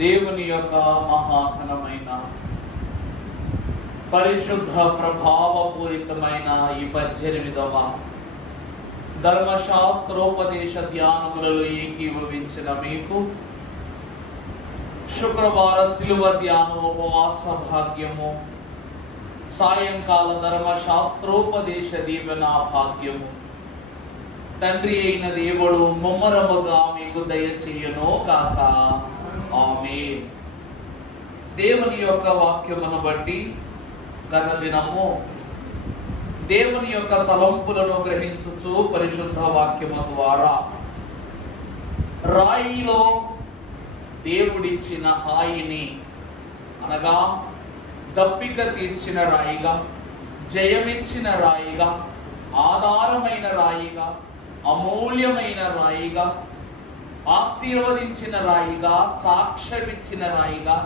దేవుని యొక్క మహాఘనమైన పరిశుద్ధ ప్రభావపూరితమైన ఈ 18వ ధర్మశాస్త్రోపదేశ ధ్యానములలో ఏకీభవించిన మీకు శుక్రవార శిలువ ధ్యానం ఉపవాస భాగ్యము, సాయంకాల ధర్మశాస్త్రోపదేశ దీవెన భాగ్యము తండ్రి అయిన దేవుడు ముమ్మరముగా మీకు దయచేయును కాక. ఆమేన్. దేవుని యొక్క వాక్యమును బట్టి గత దినము దేవుని యొక్క తలంపులను గ్రహించుచు పరిశుద్ధ వాక్యము ద్వారా రాయిలో దేవుడిచ్చిన హాయిని, అనగా దప్పిక తీర్చిన రాయిగా, జయమిచ్చిన రాయిగా, ఆధారమైన రాయిగా, అమూల్యమైన రాయిగా, ఆశీర్వదించిన రాయిగా, సాక్ష్యమిచ్చిన రాయిగా,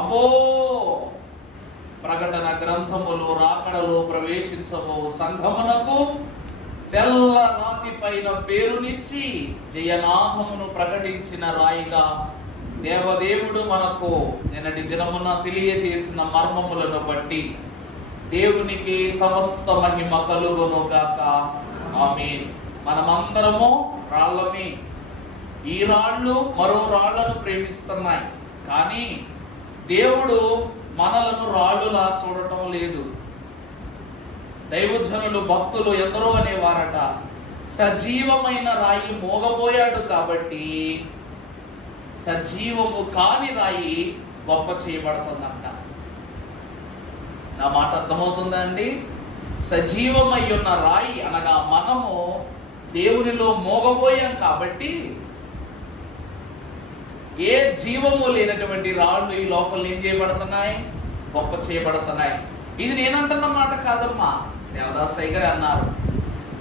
అబో ప్రకటన గ్రంథములో రాకడలో ప్రవేశించబో సంఘమునకు తెల్ల రాతి పైన పేరునిచ్చి జయనామమును ప్రకటించిన రాయిగా దేవదేవుడు మనకు నిన్నటి దినమున తెలియజేసిన మర్మములను బట్టి దేవునికి సమస్త మహిమ కలుగును గాక. ఆమేన్. మనమందరము రాళ్ళమే. ఈ రాళ్ళు మరో రాళ్లను ప్రేమిస్తున్నాయి, కానీ దేవుడు మనలను రాళ్ళులా చూడటం లేదు. దైవజనులు భక్తులు ఎందరో అనేవారట, సజీవమైన రాయి మోగబోయాడు కాబట్టి సజీవము కాని రాయి గొప్ప చేయబడుతుందంట. నా మాట అర్థమవుతుందా అండి? సజీవమై ఉన్న రాయి అనగా మనము దేవునిలో మోగబోయాం కాబట్టి ఏ జీవము లేనటువంటి రాళ్ళు ఈ లోపల ఏం చేయబడుతున్నాయి? గొప్ప చేయబడుతున్నాయి. ఇది నేనంటున్న మాట కాదమ్మా, దేవదాసయ్య గారు అన్నారు.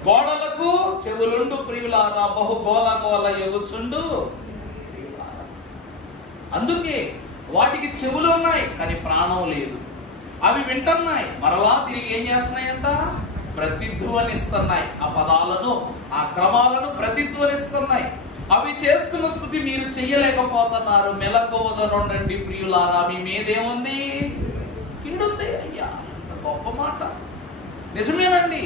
గోడలకు చెవులుండు ప్రియులారా, బహు గోల గోల ఎగుచుండు. అందుకే వాటికి చెవులు ఉన్నాయి కానీ ప్రాణం లేదు. అవి వింటున్నాయి, మరలా తిరిగి ఏం చేస్తున్నాయంట? ప్రతిధ్వనిస్తున్నాయి. ఆ పదాలను, ఆ క్రమాలను ప్రతిధ్వనిస్తున్నాయి. అవి చేస్తున్న స్థుతి మీరు చెయ్యలేకపోతున్నారు. మెలకువదనుండండి ప్రియులారా, మీ మీదేముంది? కీడుంది. అయ్యా, ఎంత గొప్ప మాట! నిజమేనండి.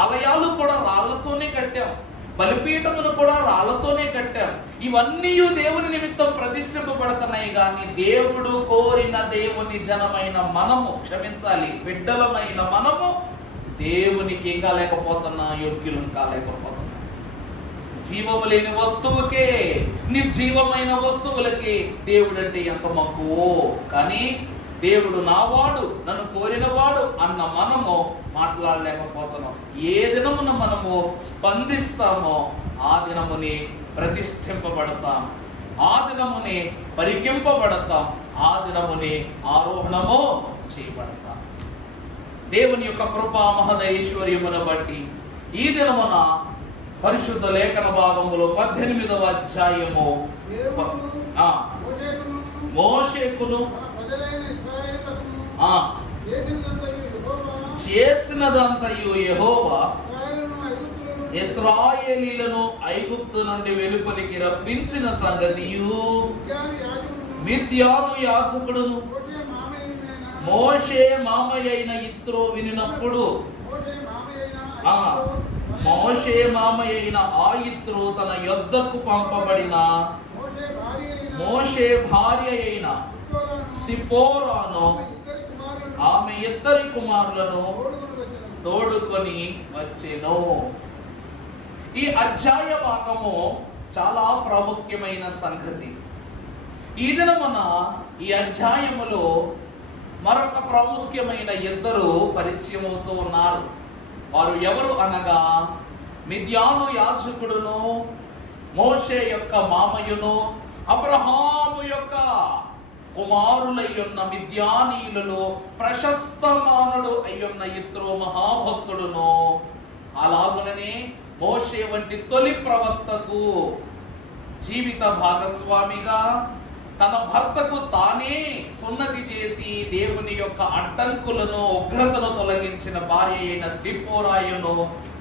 ఆలయాలు కూడా రాళ్లతోనే కట్టాం, బలిపీఠమును కూడా రాళ్లతోనే కట్టాం. ఇవన్నీ దేవుని నిమిత్తం ప్రతిష్ఠింపబడుతున్నాయి. కానీ దేవుడు కోరిన దేవుని జనమైన మనము, క్షమించాలి, బిడ్డలమైన మనము దేవునికి ఏం కాలేకపోతున్నా? యోగ్యులం కాలేకపోతున్నా. జీవము లేని వస్తువుకే, నిర్జీవమైన వస్తువులకి దేవుడు అంటే ఎంత మక్కువో. కానీ దేవుడు నావాడు, నన్ను కోరినవాడు అన్న మనము మాట్లాడలేకపోతున్నాం. ఏ దినమున మనము స్పందిస్తామో ఆ దినముని ప్రతిష్ఠింపబడతాం, ఆ దినముని పరికింపబడతాం, ఆ దినముని ఆరోహణము చేయబడతాం. దేవుని యొక్క కృపా మహదైశ్వర్యమును బట్టి ఈ దినమున పరిశుద్ధ లేఖన భాగములో 18వ అధ్యాయము మోషేకును చేసినదంతయు యెహోవా ఇశ్రాయేలీయులను ఐగుప్తు నుండి వెలుపలికి రప్పించిన సంగతియు మిద్యాను యాజకుడును మోషే మామయ్యైన యిత్రో వినినప్పుడు, మోషే మామయ్యైన ఆ యిత్రో తన యొద్దకు పంపబడిన మోషే భార్య అయిన సిపోరాను ఆమె ఇద్దరి కుమారులను తోడుకొని వచ్చెను. ఈ అధ్యాయ భాగము చాలా ప్రాముఖ్యమైన సంగతి. ఈ దినమున ఈ అధ్యాయములో మరొక ప్రాముఖ్యమైన ఇద్దరు పరిచయం అవుతూ ఉన్నారు. వారు ఎవరు అనగా మిద్యాను యాజకుడును, మోషే యొక్క మామయ్యను, అబ్రహాము యొక్క కుమారులై ఉన్న మిద్యానీయులలో ప్రశస్తమానుడు అయ్యున్న యిత్రో మహాభక్తుడును, అలాగుననే మోషే వంటి తొలి ప్రవక్తకు జీవిత భాగస్వామిగా తన భర్తకు తానే సున్నతి చేసి దేవుని యొక్క అడ్డంకులను, ఉగ్రతను తొలగించిన భార్య అయిన సిపోరాయును,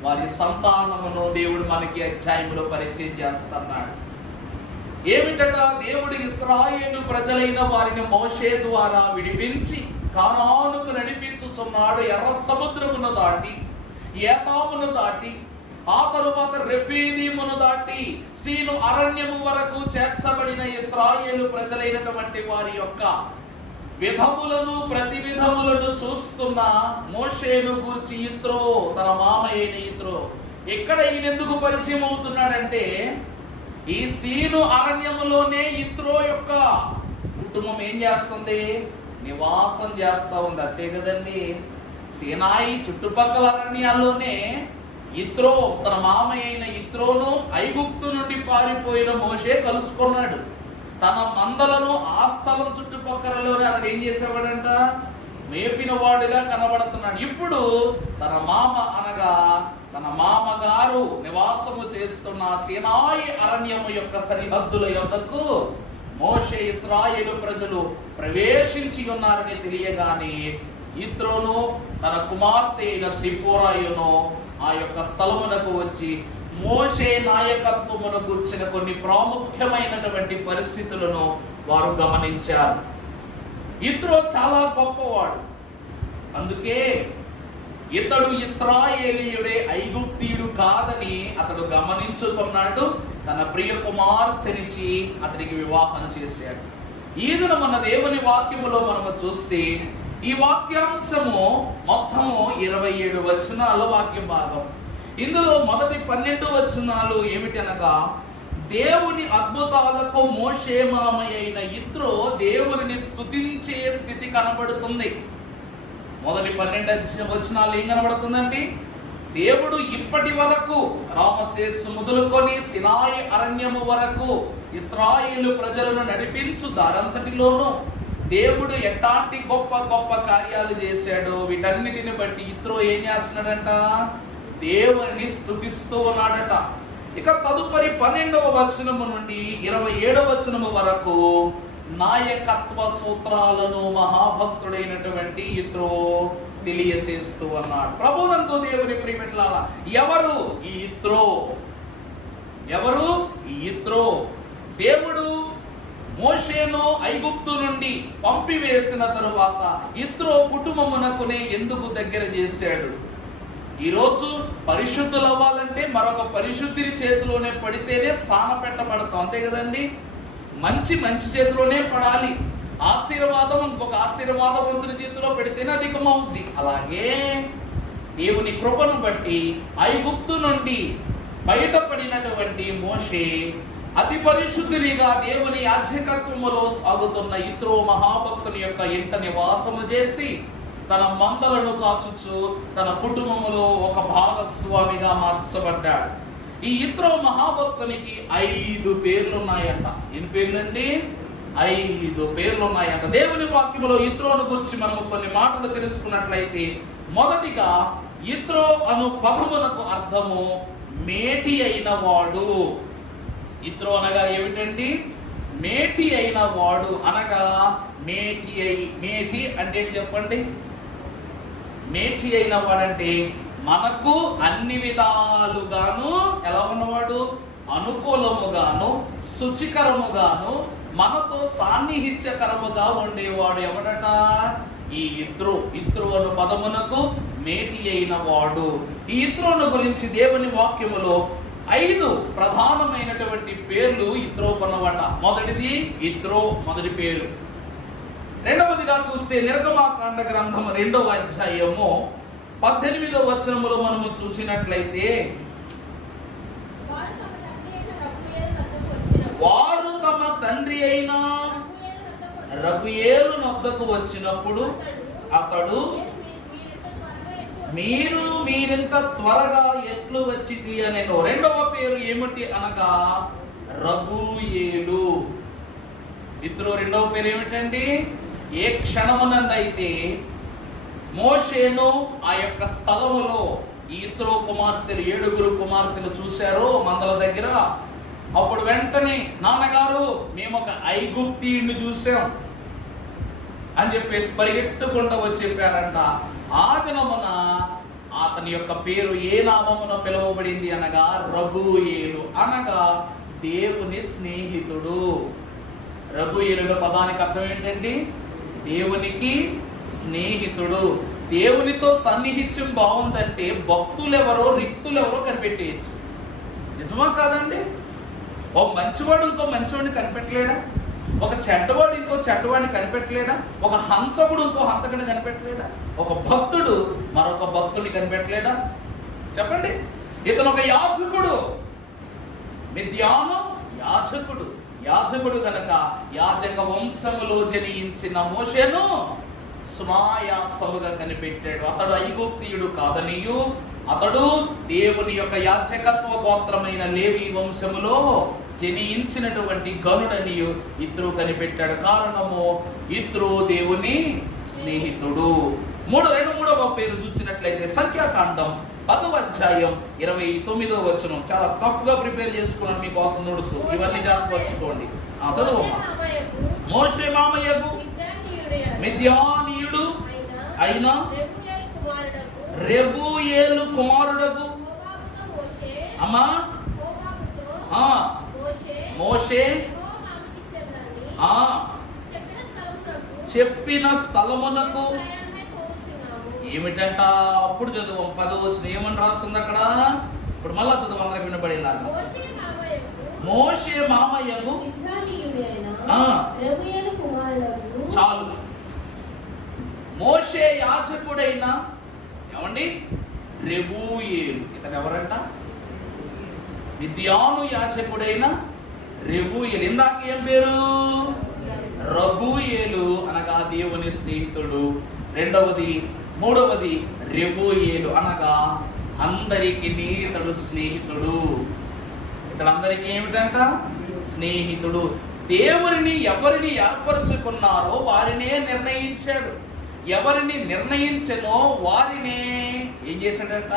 వారి సంతానమును దేవుడు మనకి అధ్యాయంలో పరిచయం చేస్తున్నాడు. ఏమిటట? దేవుడు ఇశ్రాయేలు ప్రజలైన వారిని మోషే ద్వారా విడిపించి కానానుకు నడిపించుచున్నాడు. ఎర్ర సముద్రమును దాటి, ఏతామును దాటి, ఆ తరువాత రెఫీదీమును దాటి సీను అరణ్యము వరకు చేర్చబడిన ఇశ్రాయేలు ప్రజలైనటువంటి వారి యొక్క విధములను ప్రతి విధములను చూస్తున్న మోషేను గూర్చి యిత్రో, తన మామ అయిన యిత్రో, ఇక్కడ ఈయన ఎందుకు పరిచయం అవుతున్నాడంటే, ఈ సీను అరణ్యములోనే యిత్రో యొక్క కుటుంబం ఏం చేస్తుంది? నివాసం చేస్తా ఉంది. అంతే కదండి. సీనాయి చుట్టుపక్కల అరణ్యాల్లోనే యిత్రో, తన మామ అయిన యిత్రోను ఐగుప్తు నుండి పారిపోయిన మోషే కలుసుకున్నాడు. తన మందలను ఆ స్థలం చుట్టుపక్కలలోనే అతను ఏం చేసేవాడంట? మేపిన వాడుగా కనబడుతున్నాడు. ఇప్పుడు తన మామ అనగా తన మామగారు నివాసము చేస్తున్న సీనాయి అరణ్యము యొక్క సరిహద్దుల యొద్దకు మోషే ఇశ్రాయేలు ప్రజలు ప్రవేశించి ఉన్నారని తెలియగానే యిత్రోను తన కుమార్తె అయిన సిప్పోరాయును ఆ యొక్క స్థలమునకు వచ్చి మోషే నాయకత్వమును గుర్చిన కొన్ని ప్రాముఖ్యమైనటువంటి పరిస్థితులను వారు గమనించారు. యిత్రో చాలా గొప్పవాడు. అందుకే ఇతడు ఇశ్రాయేలీయుడే, ఐగుప్తీయుడు కాదని అతడు గమనించుకున్నాడు. తన ప్రియ కుమార్తెనిచ్చి అతనికి వివాహం చేశాడు. ఈ దినం మన దేవుని వాక్యములో మనము చూస్తే ఈ వాక్యాంశము మొత్తము 27 వచనాల వాక్య భాగం. ఇందులో మొదటి 12 వచనాలు ఏమిటనగా, దేవుని అద్భుతాలకు మోషే మామయ్య అయిన యిత్రో దేవుని స్తుతించే స్థితి కనబడుతుంది. మొదటి 12 వచనాలు ఏం కనబడుతుందండి? దేవుడు ఇప్పటి వరకు రామశేషు మొదలుకొని సినాయి అరణ్యము వరకు ఇశ్రాయేలు ప్రజలను నడిపించు దారంతటిలోనూ దేవుడు ఎట్లాంటి గొప్ప గొప్ప కార్యాలు చేశాడో వీటన్నిటిని బట్టి యిత్రో ఏం చేస్తున్నాడంట? దేవుని స్తుతిస్తూ ఉన్నాడట. ఇక తదుపరి 12వ వచనము నుండి 27వ వచనము వరకు నాయకత్వ సూత్రాలను మహాభక్తుడైనటువంటి యిత్రో తెలియచేస్తూ అన్నాడు. ప్రభునందు దేవుని ప్రియమిత్రులారా, ఎవరు ఈ యిత్రో? ఎవరు ఈ యిత్రో? దేవుడు మోషేను ఐగుప్తు నుండి పంపివేసిన తరువాత యిత్రో కుటుంబమునకునే ఎందుకు దగ్గర చేశాడు? ఈరోజు పరిశుద్ధులు అవ్వాలంటే మరొక పరిశుద్ధిని చేతిలోనే పడితేనే సాన పెట్టబడతాం. అంతే కదండి. మంచి చేతిలోనే పడాలి. ఆశీర్వాదం ఇంకొక ఆశీర్వాదవంతుని చేతిలో పెడితేనే అధికమవుద్ది. అలాగే దేవుని కృపను బట్టి ఐగుప్తు నుండి బయటపడినటువంటి మోషే అతి పరిశుద్ధునిగా దేవుని యాజకత్వములో సాగుతున్న యిత్రో మహాభక్తుని యొక్క ఇంట నివాసము చేసి తన మందలను కాచుచు తన కుటుంబములో ఒక భాగస్వామిగా మార్చబడ్డాడు. ఈ యిత్రో మహాభక్తునికి 5 పేర్లు ఉన్నాయంట. ఎన్ని పేర్లండి? 5 పేర్లు ఉన్నాయంట. దేవుని వాక్యములో యిత్రోను గురించి మనము కొన్ని మాటలు తెలుసుకున్నట్లయితే, మొదటిగా యిత్రో అను పదమునకు అర్థము మేటి అయిన వాడు. యిత్రో అనగా ఏమిటండి? మేటి అయిన వాడు అనగా మేటి అంటే చెప్పండి. మేటి అయిన వాడంటే మనకు అన్ని విధాలుగాను ఎలా ఉన్నవాడు? అనుకూలముగాను శుచికరముగాను మనతో సాన్నిహిత్యకరముగా ఉండేవాడు. ఎవడట? ఈ యిత్రో అను పదమునకు మేటి అయిన వాడు. ఈ యిత్రోను గురించి దేవుని వాక్యములో 5 ప్రధానమైనటువంటి పేర్లు యిత్రోకున్నవట. మొదటిది యిత్రో, మొదటి పేరు. రెండవదిగా చూస్తే నిర్గమాకాండ గ్రంథము 2వ అధ్యాయము 18వ వచనములో మనము చూసినట్లయితే, వారు తమ తండ్రి అయిన రగుయేలు నొద్దకు వచ్చినప్పుడు అతడు, మీరింత త్వరగా ఎట్లు వచ్చి తీయనెను. రెండవ పేరు ఏమిటి అనగా రగుయేలు. యిత్రో రెండవ పేరు ఏమిటండి? ఏ క్షణమునందైతే మోషేను ఆ యొక్క స్థలములో యిత్రో కుమార్తెలు 7 కుమార్తెలు చూశారో మందల దగ్గర, అప్పుడు వెంటనే నాన్నగారు మేము ఒక ఐగుప్తీయుని చూసాం అని చెప్పేసి పరిగెట్టుకుంటూ వచ్చి చెప్పారంట. ఆ దినమున అతని యొక్క పేరు ఏ నామమున పిలువబడింది అనగా రగుయేలు, అనగా దేవుని స్నేహితుడు. రఘుయేలు పదానికి అర్థం ఏంటండి? దేవునికి స్నేహితుడు. దేవునితో సన్నిహిత్యం బాగుందంటే భక్తులెవరో రిక్తులెవరో కనిపెట్టేయచ్చు. నిజమా కాదండి? ఒక మంచివాడు ఇంకో మంచివాడిని కనిపెట్టలేడా? ఒక చెడ్డవాడు ఇంకో చెడ్డవాడిని కనిపెట్టలేడా? ఒక హంతకుడు ఇంకో హంతకుడిని కనిపెట్టలేడా? ఒక భక్తుడు మరొక భక్తుడిని కనిపెట్టలేడా? చెప్పండి. ఇతను ఒక యాజకుడు, మిద్యాను యాజకుడు. యాజకుడు గనక యాజక వంశములో జనించిన మోషేను సునాయాసముగా కనిపెట్టాడు. అతడు ఐగుప్తీయుడు కాదనియు, అతడు దేవుని యొక్క యాజకత్వ గోత్రమైన లేవి వంశములో జనించినటువంటి గనుడనియు ఇత్రో కనిపెట్టాడు. కారణము ఇత్రో దేవుని స్నేహితుడు. మూడవ పేరు చూసినట్లయితే సంఖ్యాకాండం 10వ అధ్యాయం 29వ వచనం. చాలా టఫ్ గా ప్రిపేర్ చేసుకున్నాను మీకోసం నోట్స్. ఇవన్నీ జాగ్రత్తగా చదువు. మోషే మామయ్యకు మిద్యానీయుడు అయిన రెగూయేలు కుమారుడకు అమ్మా మోషే చెప్పిన స్థలమునకు ఏమిటంట? అప్పుడు చదువు 10వ వచనం ఏమని రాస్తుంది అక్కడ? ఇప్పుడు మళ్ళా చదువు అందరికి వినపడేలాగా. మోషే మామయ్యకు చాలు. మోషే యాజకుడైన ఏమండి రెగూయేలు. ఇతను ఎవరంట? మిద్యాను యాజకుడైన రెగూయేలు. ఇందాక ఏం పేరు? రఘూయేలు అనగా దేవుని స్నేహితుడు. మూడవది రెగూయేలు అనగా అందరికి ఇతడు స్నేహితుడు. ఇతడందరికీ ఏమిటంట? స్నేహితుడు. దేవుని ఎవరిని ఏర్పరచుకున్నారో వారినే నిర్ణయించాడు. ఎవరిని నిర్ణయించనో వారినే ఏం చేశాడట?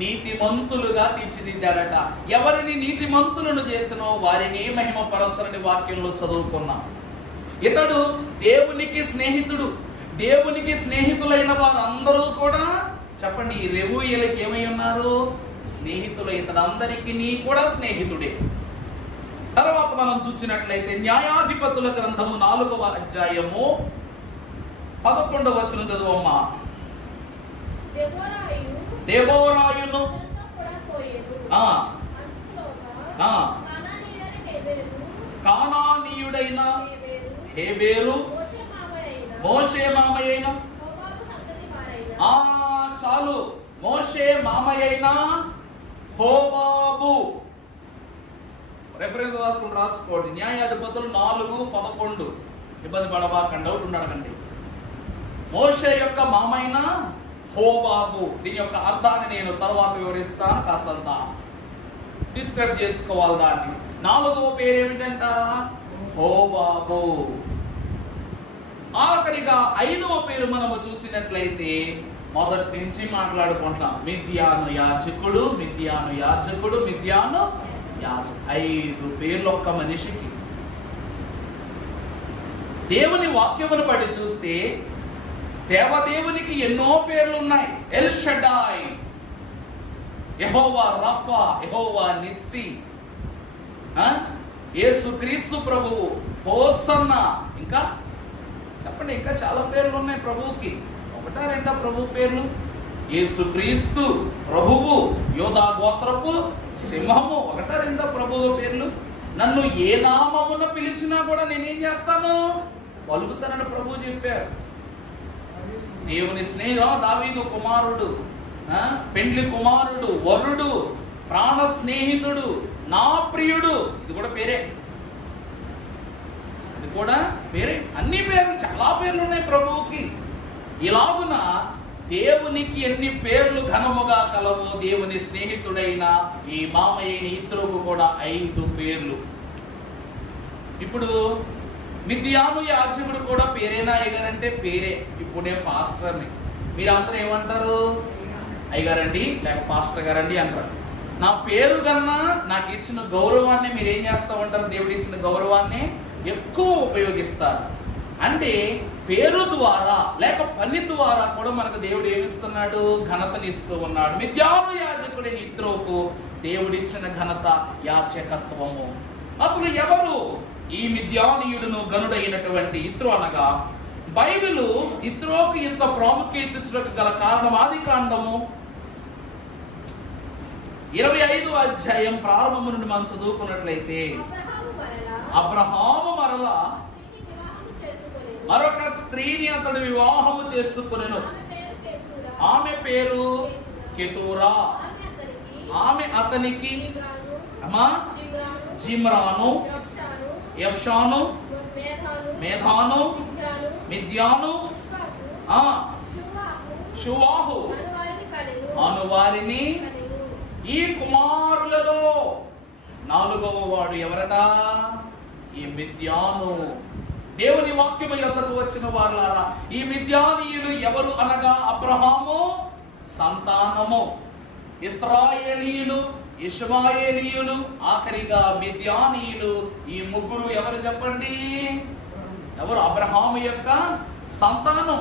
నీతిమంతులుగా తీర్చిదిద్దాడట. ఎవరిని నీతిమంతులను చేసినో వారిని మహిమపరచని వాక్యంలో చదువుకున్నాం. ఇతడు దేవునికి స్నేహితుడు. దేవునికి స్నేహితులైన వారందరూ కూడా చెప్పండి ఈ రెగూయేలుకి ఏమై ఉన్నారు? స్నేహితులు. ఇతడందరికీ కూడా స్నేహితుడే. తర్వాత మనం చూసినట్లయితే న్యాయాధిపతుల గ్రంథము 4వ అధ్యాయము 11వ వచనం చదువమ్మా. దెబోరాయును కానానీయుడైన హేబెరు మోషే మామయ్యైన చాలు మోషే మామయ్యైన హోబాబు. రెఫరెన్స్ రాసుకోండి. న్యాయాధిపతులు 4:11. ఇబ్బంది పడబాకండి, డౌట్ ఉండకండి. మోషే యొక్క మామైన హోబాబు. దీని యొక్క అర్థాన్ని నేను తర్వాత వివరిస్తాను. కాసంత డిస్క్రైబ్ చేసుకోవాలి దాన్ని. 4వ పేరు ఏమిటంట? హోబాబు. ఆఖరిగా 5వ పేరు మనము చూసినట్లయితే మొదటి నుంచి మాట్లాడుకుంటాం. మిద్యాను యాజకుడు, మిద్యాను యాజకుడు, మిద్యాను యాజకుడు. 5 పేర్లు ఒక్క మనిషికి. దేవుని వాక్యమును బట్టి చూస్తే దేవదేవునికి ఎన్నో పేర్లు ఉన్నాయి. ఎల్ షడ్డాయ్, యెహోవా రఫా, యెహోవా నిస్సి, యేసుక్రీస్తు ప్రభువు, హోసన్న. ఇంకా చెప్పండి, ఇంకా చాలా పేర్లు ఉన్నాయి ప్రభువుకి. 1-2 ప్రభు పేర్లు. యేసుక్రీస్తు ప్రభువు, యోధా గోత్రపు సింహము. 1-2 ప్రభువు పేర్లు. నన్ను ఏ నామమున పిలిచినా కూడా నేనేం చేస్తాను? పలుకుతానని ప్రభువు చెప్పారు. దేవుని స్నేహం. దావీదు కుమారుడు, పెండ్లి కుమారుడు, వరుడు, ప్రాణ స్నేహితుడు, నా ప్రియుడు. ఇది కూడా పేరే. అది కూడా పేరే. అన్ని పేర్లు, చాలా పేర్లు ఉన్నాయి ప్రభువుకి. ఇలాగున దేవునికి ఎన్ని పేర్లు ఘనముగా కలవో దేవుని స్నేహితుడైన ఈ మామయ్యని ఇత్రోకు కూడా 5 పేర్లు. ఇప్పుడు మిద్యాను యాజకుడు కూడా పేరేనా అయ్యగారంటే పేరే. ఇప్పుడు నేను పాస్టర్ని. మీరందరూ ఏమంటారు? అయ్యగారండి లేక పాస్టర్ గారండి అంటారు. నా పేరు కన్నా నాకు ఇచ్చిన గౌరవాన్ని మీరు ఏం చేస్తూ ఉంటారు? దేవుడు ఇచ్చిన గౌరవాన్ని ఎక్కువ ఉపయోగిస్తారు. అంటే పేరు ద్వారా లేక పని ద్వారా కూడా మనకు దేవుడు ఏమిస్తున్నాడు? ఘనతనిస్తూ ఉన్నాడు. మిద్యాను యాజకుడైన ఇత్రోకు దేవుడిచ్చిన ఘనత యాజకత్వము. అసలు ఎవరు ఈ మిద్యానీయుడును గనుడైనటువంటి ఇత్రో అనగా బైబిలు ఇత్రోకు ఇంత ప్రాముఖ్యత ఇచ్చడానికి గల కారణం ఆదికాండము 25వ అధ్యాయం ప్రారంభము నుండి మనం చదువుకున్నట్లయితే అబ్రహాము మరలా మరొక స్త్రీని అతడు వివాహము చేసుకొనెను. ఆమె పేరు కెతూరా. ఆమె అతనికి జిమ్రాను, యబ్షాను, మేధాను, మిద్యాను, షువాహు అను వారిని. ఈ కుమారులలో 4వ వాడు ఎవరట? ఈ మిద్యాను. దేవుని వాక్యము యొద్దకు వచ్చిన వారులారా, ఈ మిద్యానీయులు ఎవరు అనగా అబ్రహాము సంతానము, ఇశ్రాయేలీయులు, ఇష్మాయేలీయులు, ఆఖరిగా మిద్యానీయులు. ఈ ముగ్గురు ఎవరు చెప్పండి? ఎవరు? అబ్రహాము యొక్క సంతానం.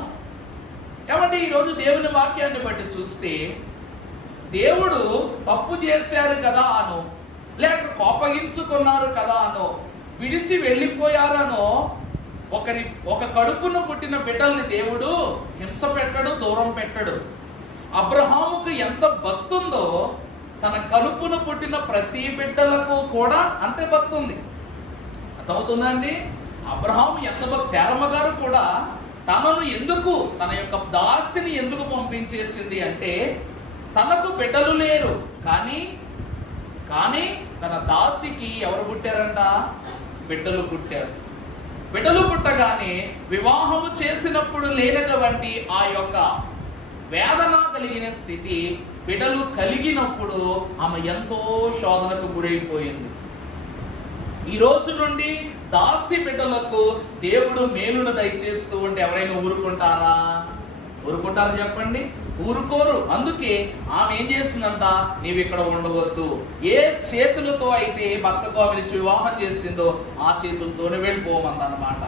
ఏమంటే ఈరోజు దేవుని వాక్యాన్ని బట్టి చూస్తే దేవుడు తప్పు చేశారు కదా అను, లేక కోపగించుకున్నారు కదా అను, విడిచి వెళ్ళిపోయారనో, ఒక కడుపును పుట్టిన బిడ్డల్ని దేవుడు హింస పెట్టడు, దూరం పెట్టడు. అబ్రహాముకు ఎంత భక్తి ఉందో తన కడుపును పుట్టిన ప్రతి బిడ్డలకు కూడా అంతే భక్తి ఉంది. అర్థమవుతుందండి? అబ్రహాము ఎంత భక్తి. శారమ్మ గారు కూడా తనను ఎందుకు, తన యొక్క దాసిని ఎందుకు పంపించేసింది అంటే, తనకు బిడ్డలు లేరు కానీ తన దాసికి ఎవరు పుట్టారంట? బిడ్డలు పుట్టారు. బిడ్డలు పుట్టగానే వివాహము చేసినప్పుడు లేనటువంటి ఆ యొక్క వేదన కలిగిన స్థితి బిడ్డలు కలిగినప్పుడు ఆమె ఎంతో శోధనకు గురైపోయింది. ఈ రోజు నుండి దాసి బిడ్డలకు దేవుడు మేలును దయచేస్తూ ఉంటే ఎవరైనా ఊరుకుంటారా? ఊరుకుంటారు చెప్పండి? ఊరుకోరు. అందుకే ఆమె ఏం చేసిందంట? నీవు ఇక్కడ ఉండవద్దు. ఏ చేతులతో అయితే భర్తకు ఆమెను వివాహం చేసిందో ఆ చేతులతోనే వెళ్ళిపోమందన్నమాట.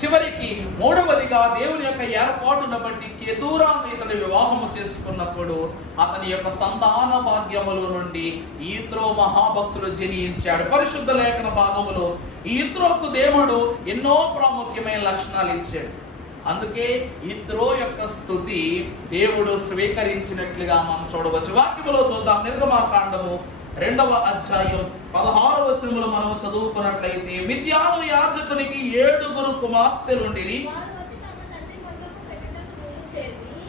చివరికి 3వదిగా దేవుని యొక్క ఏర్పాటును బట్టి కెతూరాను ఇతని వివాహము చేసుకున్నప్పుడు అతని యొక్క సంతాన భాగ్యముల నుండి ఈత్రో మహాభక్తుడు జనించాడు. పరిశుద్ధ లేఖన భాగములో ఈత్రోకు దేవుడు ఎన్నో ప్రాముఖ్యమైన లక్షణాలు ఇచ్చాడు. అందుకే ఈత్రో యొక్క స్తుతి దేవుడు స్వీకరించినట్లుగా మనం చూడవచ్చు. వాక్యములో చూద్దాం. నిర్గమాకాండము 2వ అధ్యాయం 16వ వచనములో మనం చదువుకున్నట్లయితే, మిద్యాను యాజకునికి 7 కుమార్తెలుండిరి.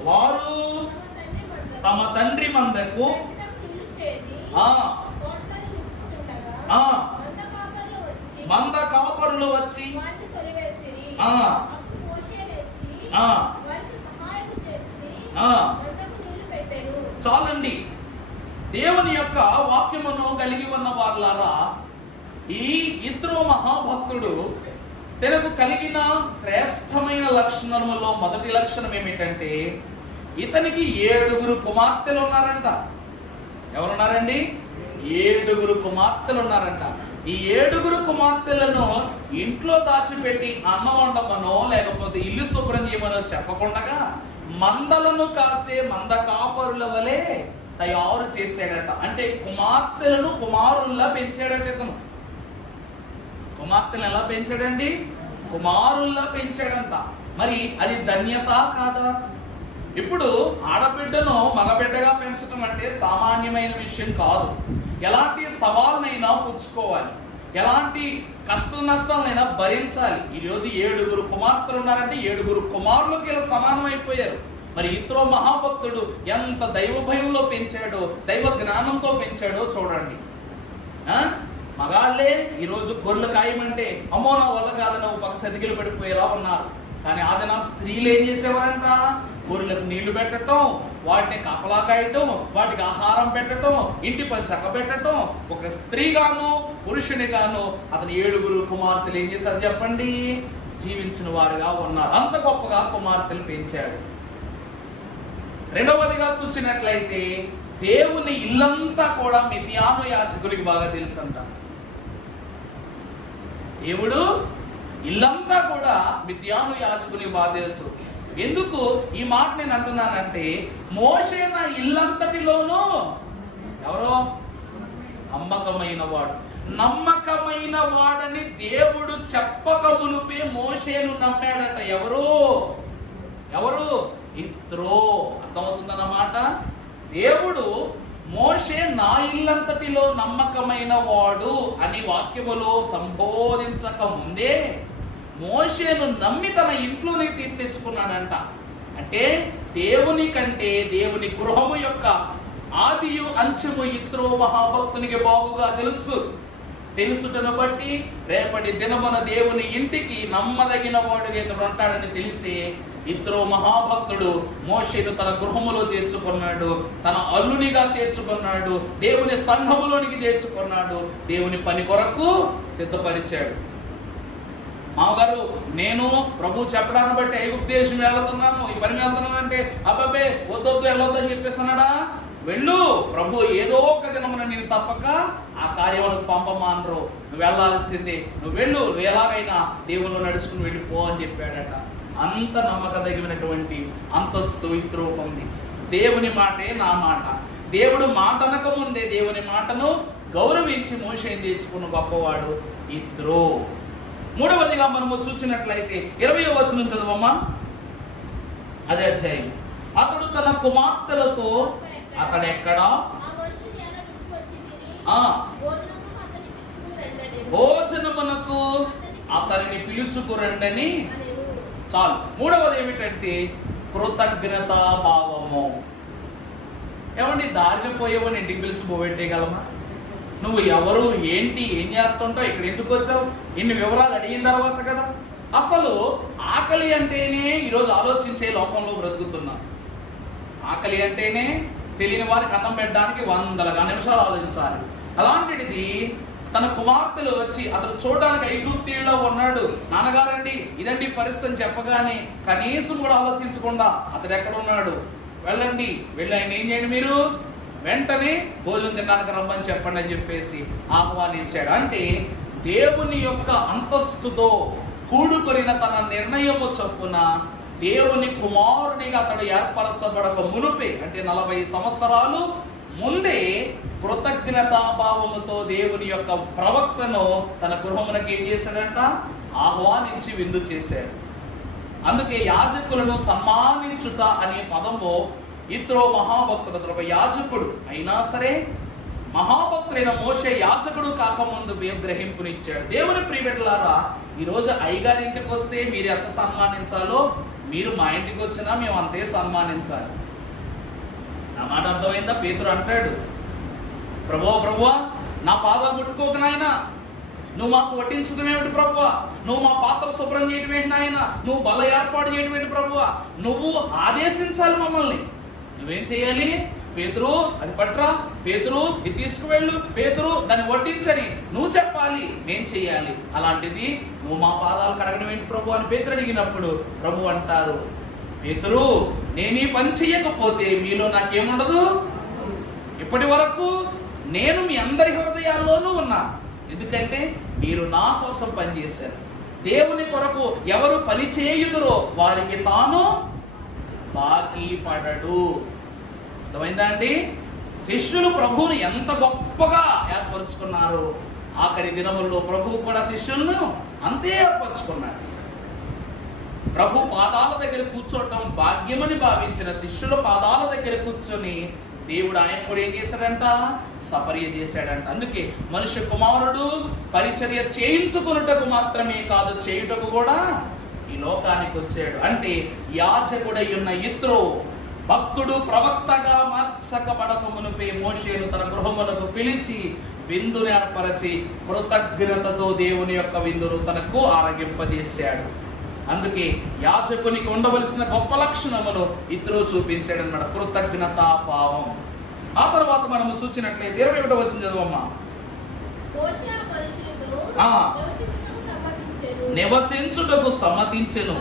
వారు తమ తండ్రి మందకు మంద కాపరులు వచ్చి చాలండి. దేవుని యొక్క వాక్యమును కలిగి ఉన్న వారులారా, ఈ ఇత్రో మహాభక్తుడు తనకు కలిగిన శ్రేష్టమైన లక్షణములో మొదటి లక్షణం ఏమిటంటే, ఇతనికి 7 కుమార్తెలు ఉన్నారంట. ఎవరున్నారండి? 7 కుమార్తెలు ఉన్నారంట. ఈ 7 కుమార్తెలను ఇంట్లో దాచిపెట్టి అన్నం వండమనో లేకపోతే ఇల్లు శుభ్రం చేయమనో చెప్పకుండా మందలను కాసే మంద కాపరుల వలె తయారు చేశాడట. అంటే కుమార్తెలను కుమారుల్లా పెంచాడట. ఇతను కుమార్తెలను ఎలా పెంచాడండి? కుమారుల్లా పెంచాడంట. మరి అది ధన్యత కాదా? ఇప్పుడు ఆడబిడ్డను మగబిడ్డగా పెంచడం అంటే సామాన్యమైన విషయం కాదు. ఎలాంటి సవాళ్ళనైనా పుచ్చుకోవాలి, ఎలాంటి కష్ట నష్టాలనైనా భరించాలి. ఈరోజు 7 కుమార్తెలు ఉన్నారంటే 7 కుమారులకు ఇలా సమానం అయిపోయారు. మరి ఇత్రో మహాభక్తుడు ఎంత దైవ భయంలో పెంచాడో, దైవ జ్ఞానంతో పెంచాడో చూడండి. మగాళ్ళే ఈరోజు గొర్రెలు కాయమంటే అమ్మో నా వల్ల కాదని ఒక పక్క చతికిలు పడిపోయేలా ఉన్నారు. కానీ ఆదిన స్త్రీలు ఏం చేసేవారంట? గొర్రెలకు నీళ్లు పెట్టడం, వాటిని కపలా కాయటం, వాటికి ఆహారం పెట్టడం, ఇంటి పని చక్క పెట్టడం. ఒక స్త్రీగాను పురుషునిగాను అతను 7 కుమార్తెలు ఏం చేశారు చెప్పండి? జీవించిన వారుగా ఉన్నారు. అంత గొప్పగా కుమార్తెలు పెంచాడు. రెండవదిగా చూసినట్లయితే దేవుని ఇల్లంతా కూడా మిద్యాను యాజకుడికి బాగా తెలుసంట. దేవుడు ఇల్లంతా కూడా మిద్యాను యాజకునికి బాగా తెలుసు. ఎందుకు ఈ మాట నేను అంటున్నానంటే, మోషే నా ఇల్లంతటిలోనూ ఎవరో నమ్మకమైన వాడు. నమ్మకమైన వాడని దేవుడు చెప్పక మునుపే మోషేను నమ్మాడట. ఎవరు ఇత్రో. అర్థమవుతుందన్నమాట. దేవుడు మోషే నా ఇల్లంతటిలో నమ్మకమైన వాడు అని వాక్యములో సంబోధించక ముందే మోషేను నమ్మి తన ఇంట్లోనికి తెచ్చుకున్నాడంట. అంటే దేవుని కంటే దేవుని గృహము యొక్క ఆదియు అంచెము ఇత్రో మహాభక్తునికి బాగుగా తెలుసుటను బట్టి రేపటి దినమున దేవుని ఇంటికి నమ్మదగిన వాడుగా ఇతడు ఉంటాడని తెలిసి ఇత్రో మహాభక్తుడు మోషేను తన గృహములో చేర్చుకున్నాడు, తన అల్లునిగా చేర్చుకున్నాడు, దేవుని సంఘములోనికి చేర్చుకున్నాడు, దేవుని పని కొరకు సిద్ధపరిచాడు. మామగారు, నేను ప్రభు చెప్పడాన్ని బట్టి ఐగుప్తు దేశం వెళ్తున్నాను, ఈ పని వెళ్తున్నాను అంటే అబ్బాబే వద్దొద్దు వెళ్ళొద్దని చెప్పేస్తున్నాడా? వెళ్ళు, ప్రభు ఏదో ఒక దినమున నేను తప్పక ఆ కార్యములకు పంపమానరు, నువ్వు వెళ్ళాల్సిందే, నువ్వు వెళ్ళు, నువ్వు ఎలాగైనా దేవుళ్ళు నడుచుకుని వెళ్ళిపో అని చెప్పాడట. అంత నమ్మకదగినటువంటి అంతస్తు ఇత్రో ఉంది. దేవుని మాటే నా మాట. దేవుడు మాట అనక ముందే దేవుని మాటను గౌరవించి మోషేను తెచ్చుకున్న గొప్పవాడు ఇత్రో. మూడవదిగా మనము చూసినట్లయితే 20వ వచనం చదవమ్మా. అదే అధ్యాయం. అతడు తన కుమార్తెలతో అతడెక్కడా భోజనమునకు అతనిని పిలుచుకురండని. చాలు. మూడవది ఏమిటంటే కృతజ్ఞతా భావము. ఏమండి, దారిని పోయేవని ఇంటికి పిలిచి పోబెట్టేయగలమా? నువ్వు ఎవరు, ఏంటి, ఏం చేస్తుంటావు, ఇక్కడ ఎందుకు వచ్చావు, ఇన్ని వివరాలు అడిగిన తర్వాత కదా. అసలు ఆకలి అంటేనే ఈరోజు ఆలోచించే లోకంలో బ్రతుకుతున్నాం. ఆకలి అంటేనే తెలియని వారికి అన్నం పెట్టడానికి 100 నిమిషాలు ఆలోచించాలి. అలాంటిది తన కుమార్తెలు వచ్చి అతను చూడడానికి ఐగుప్తీయుల్లో ఉన్నాడు, నాన్నగారండి ఇదండి పరిస్థితి చెప్పగానే కనీసం కూడా ఆలోచించకుండా అతడు ఎక్కడ ఉన్నాడు, వెళ్ళండి, వెళ్ళి ఆయన ఏం చేయండి, మీరు వెంటనే భోజనం తినడానికి రమ్మని చెప్పండి అని చెప్పేసి ఆహ్వానించాడు. అంటే దేవుని యొక్క అంతస్తుతో కూడుకొనిన తన నిర్ణయము చొప్పున దేవుని కుమారునిగా అతడు ఏర్పరచబడక మునుపే, అంటే 40 సంవత్సరాలు ముందే కృతజ్ఞతాభావముతో దేవుని యొక్క ప్రవక్తను తన గృహమునకి ఏం చేశాడంట, ఆహ్వానించి విందు చేశాడు. అందుకే యాజకులను సన్మానించుట అనే పదము ఇత్రో మహాభక్తుడు, అతను ఒక యాజకుడు అయినా సరే మహాభక్తుడైన మోషే యాజకుడు కాకముందు గ్రహింపునిచ్చాడు. దేవుని ప్రియబిడ్డలారా, ఈరోజు అయ్యగారింటికి వస్తే మీరు ఎంత సన్మానించాలో మీరు మా ఇంటికి వచ్చినా మేము అంతే సన్మానించాలి. నా మాట అర్థమైందా? పేతురు అంటాడు, ప్రభువా నా పాదాలు ముట్టుకోక నాయన, నువ్వు మాకు వడ్డించడం ఏమిటి ప్రభువా, నువ్వు మా పాత్ర శుభ్రం చేయడం ఏంటి నాయన, నువ్వు బల ఏర్పాటు చేయడం ఏంటి ప్రభువా, నువ్వు ఆదేశించాలి మమ్మల్ని. నువ్వేం చేయాలి? పేతురు అది పట్రా, పేతురు ఇది తీసుకువెళ్ళు, పేతురు దాన్ని వడ్డించని నువ్వు చెప్పాలి, మేం చెయ్యాలి. అలాంటిది నువ్వు మా పాదాలు కడగడం ఏంటి ప్రభు అని పేతురు అడిగినప్పుడు ప్రభు అంటారు, పేతురు నేను ఈ పని చెయ్యకపోతే మీలో నాకేముండదు. ఇప్పటి వరకు నేను మీ అందరి హృదయాల్లోనూ ఉన్నా, ఎందుకంటే మీరు నా కోసం పనిచేశారు. దేవుని కొరకు ఎవరు పని చేయుదురో వారికి తాను బాకీ పడడు. అర్థమైందా అండి? శిష్యులు ప్రభువుని ఎంత గొప్పగా ఏర్పరచుకున్నారు. ఆఖరి దినములలో ప్రభువు కూడా శిష్యులను అంతే ఏర్పరచుకున్నాడు. ప్రభు పాదాల దగ్గర కూర్చోవటం భాగ్యమని భావించిన శిష్యుల పాదాల దగ్గర కూర్చొని దేవుడు ఆయన కూడా ఏం చేశాడంట, సపర్య చేశాడంట. అందుకే మనుష్య కుమారుడు పరిచర్య చేయించుకున్నటకు మాత్రమే కాదు, చేయుటకు కూడా ఈ లోకానికి వచ్చాడు. అంటే యాజకుడై ఉన్న ఇత్రో భక్తుడు ప్రవక్తగా మార్చకబడక మునుపే మోషేను తన గృహములకు పిలిచి విందుని ఏర్పరచి కృతజ్ఞతతో దేవుని యొక్క విందును తనకు ఆరగింపజేశాడు. అందుకే యాజకునికి ఉండవలసిన గొప్ప లక్షణమును ఇత్రో చూపించాడు అన్నమాట, కృతజ్ఞతా భావం. ఆ తర్వాత మనము చూసినట్లయితే 21వ వచనం చదవమ్మా. నివసించుటకు సమ్మతించెను.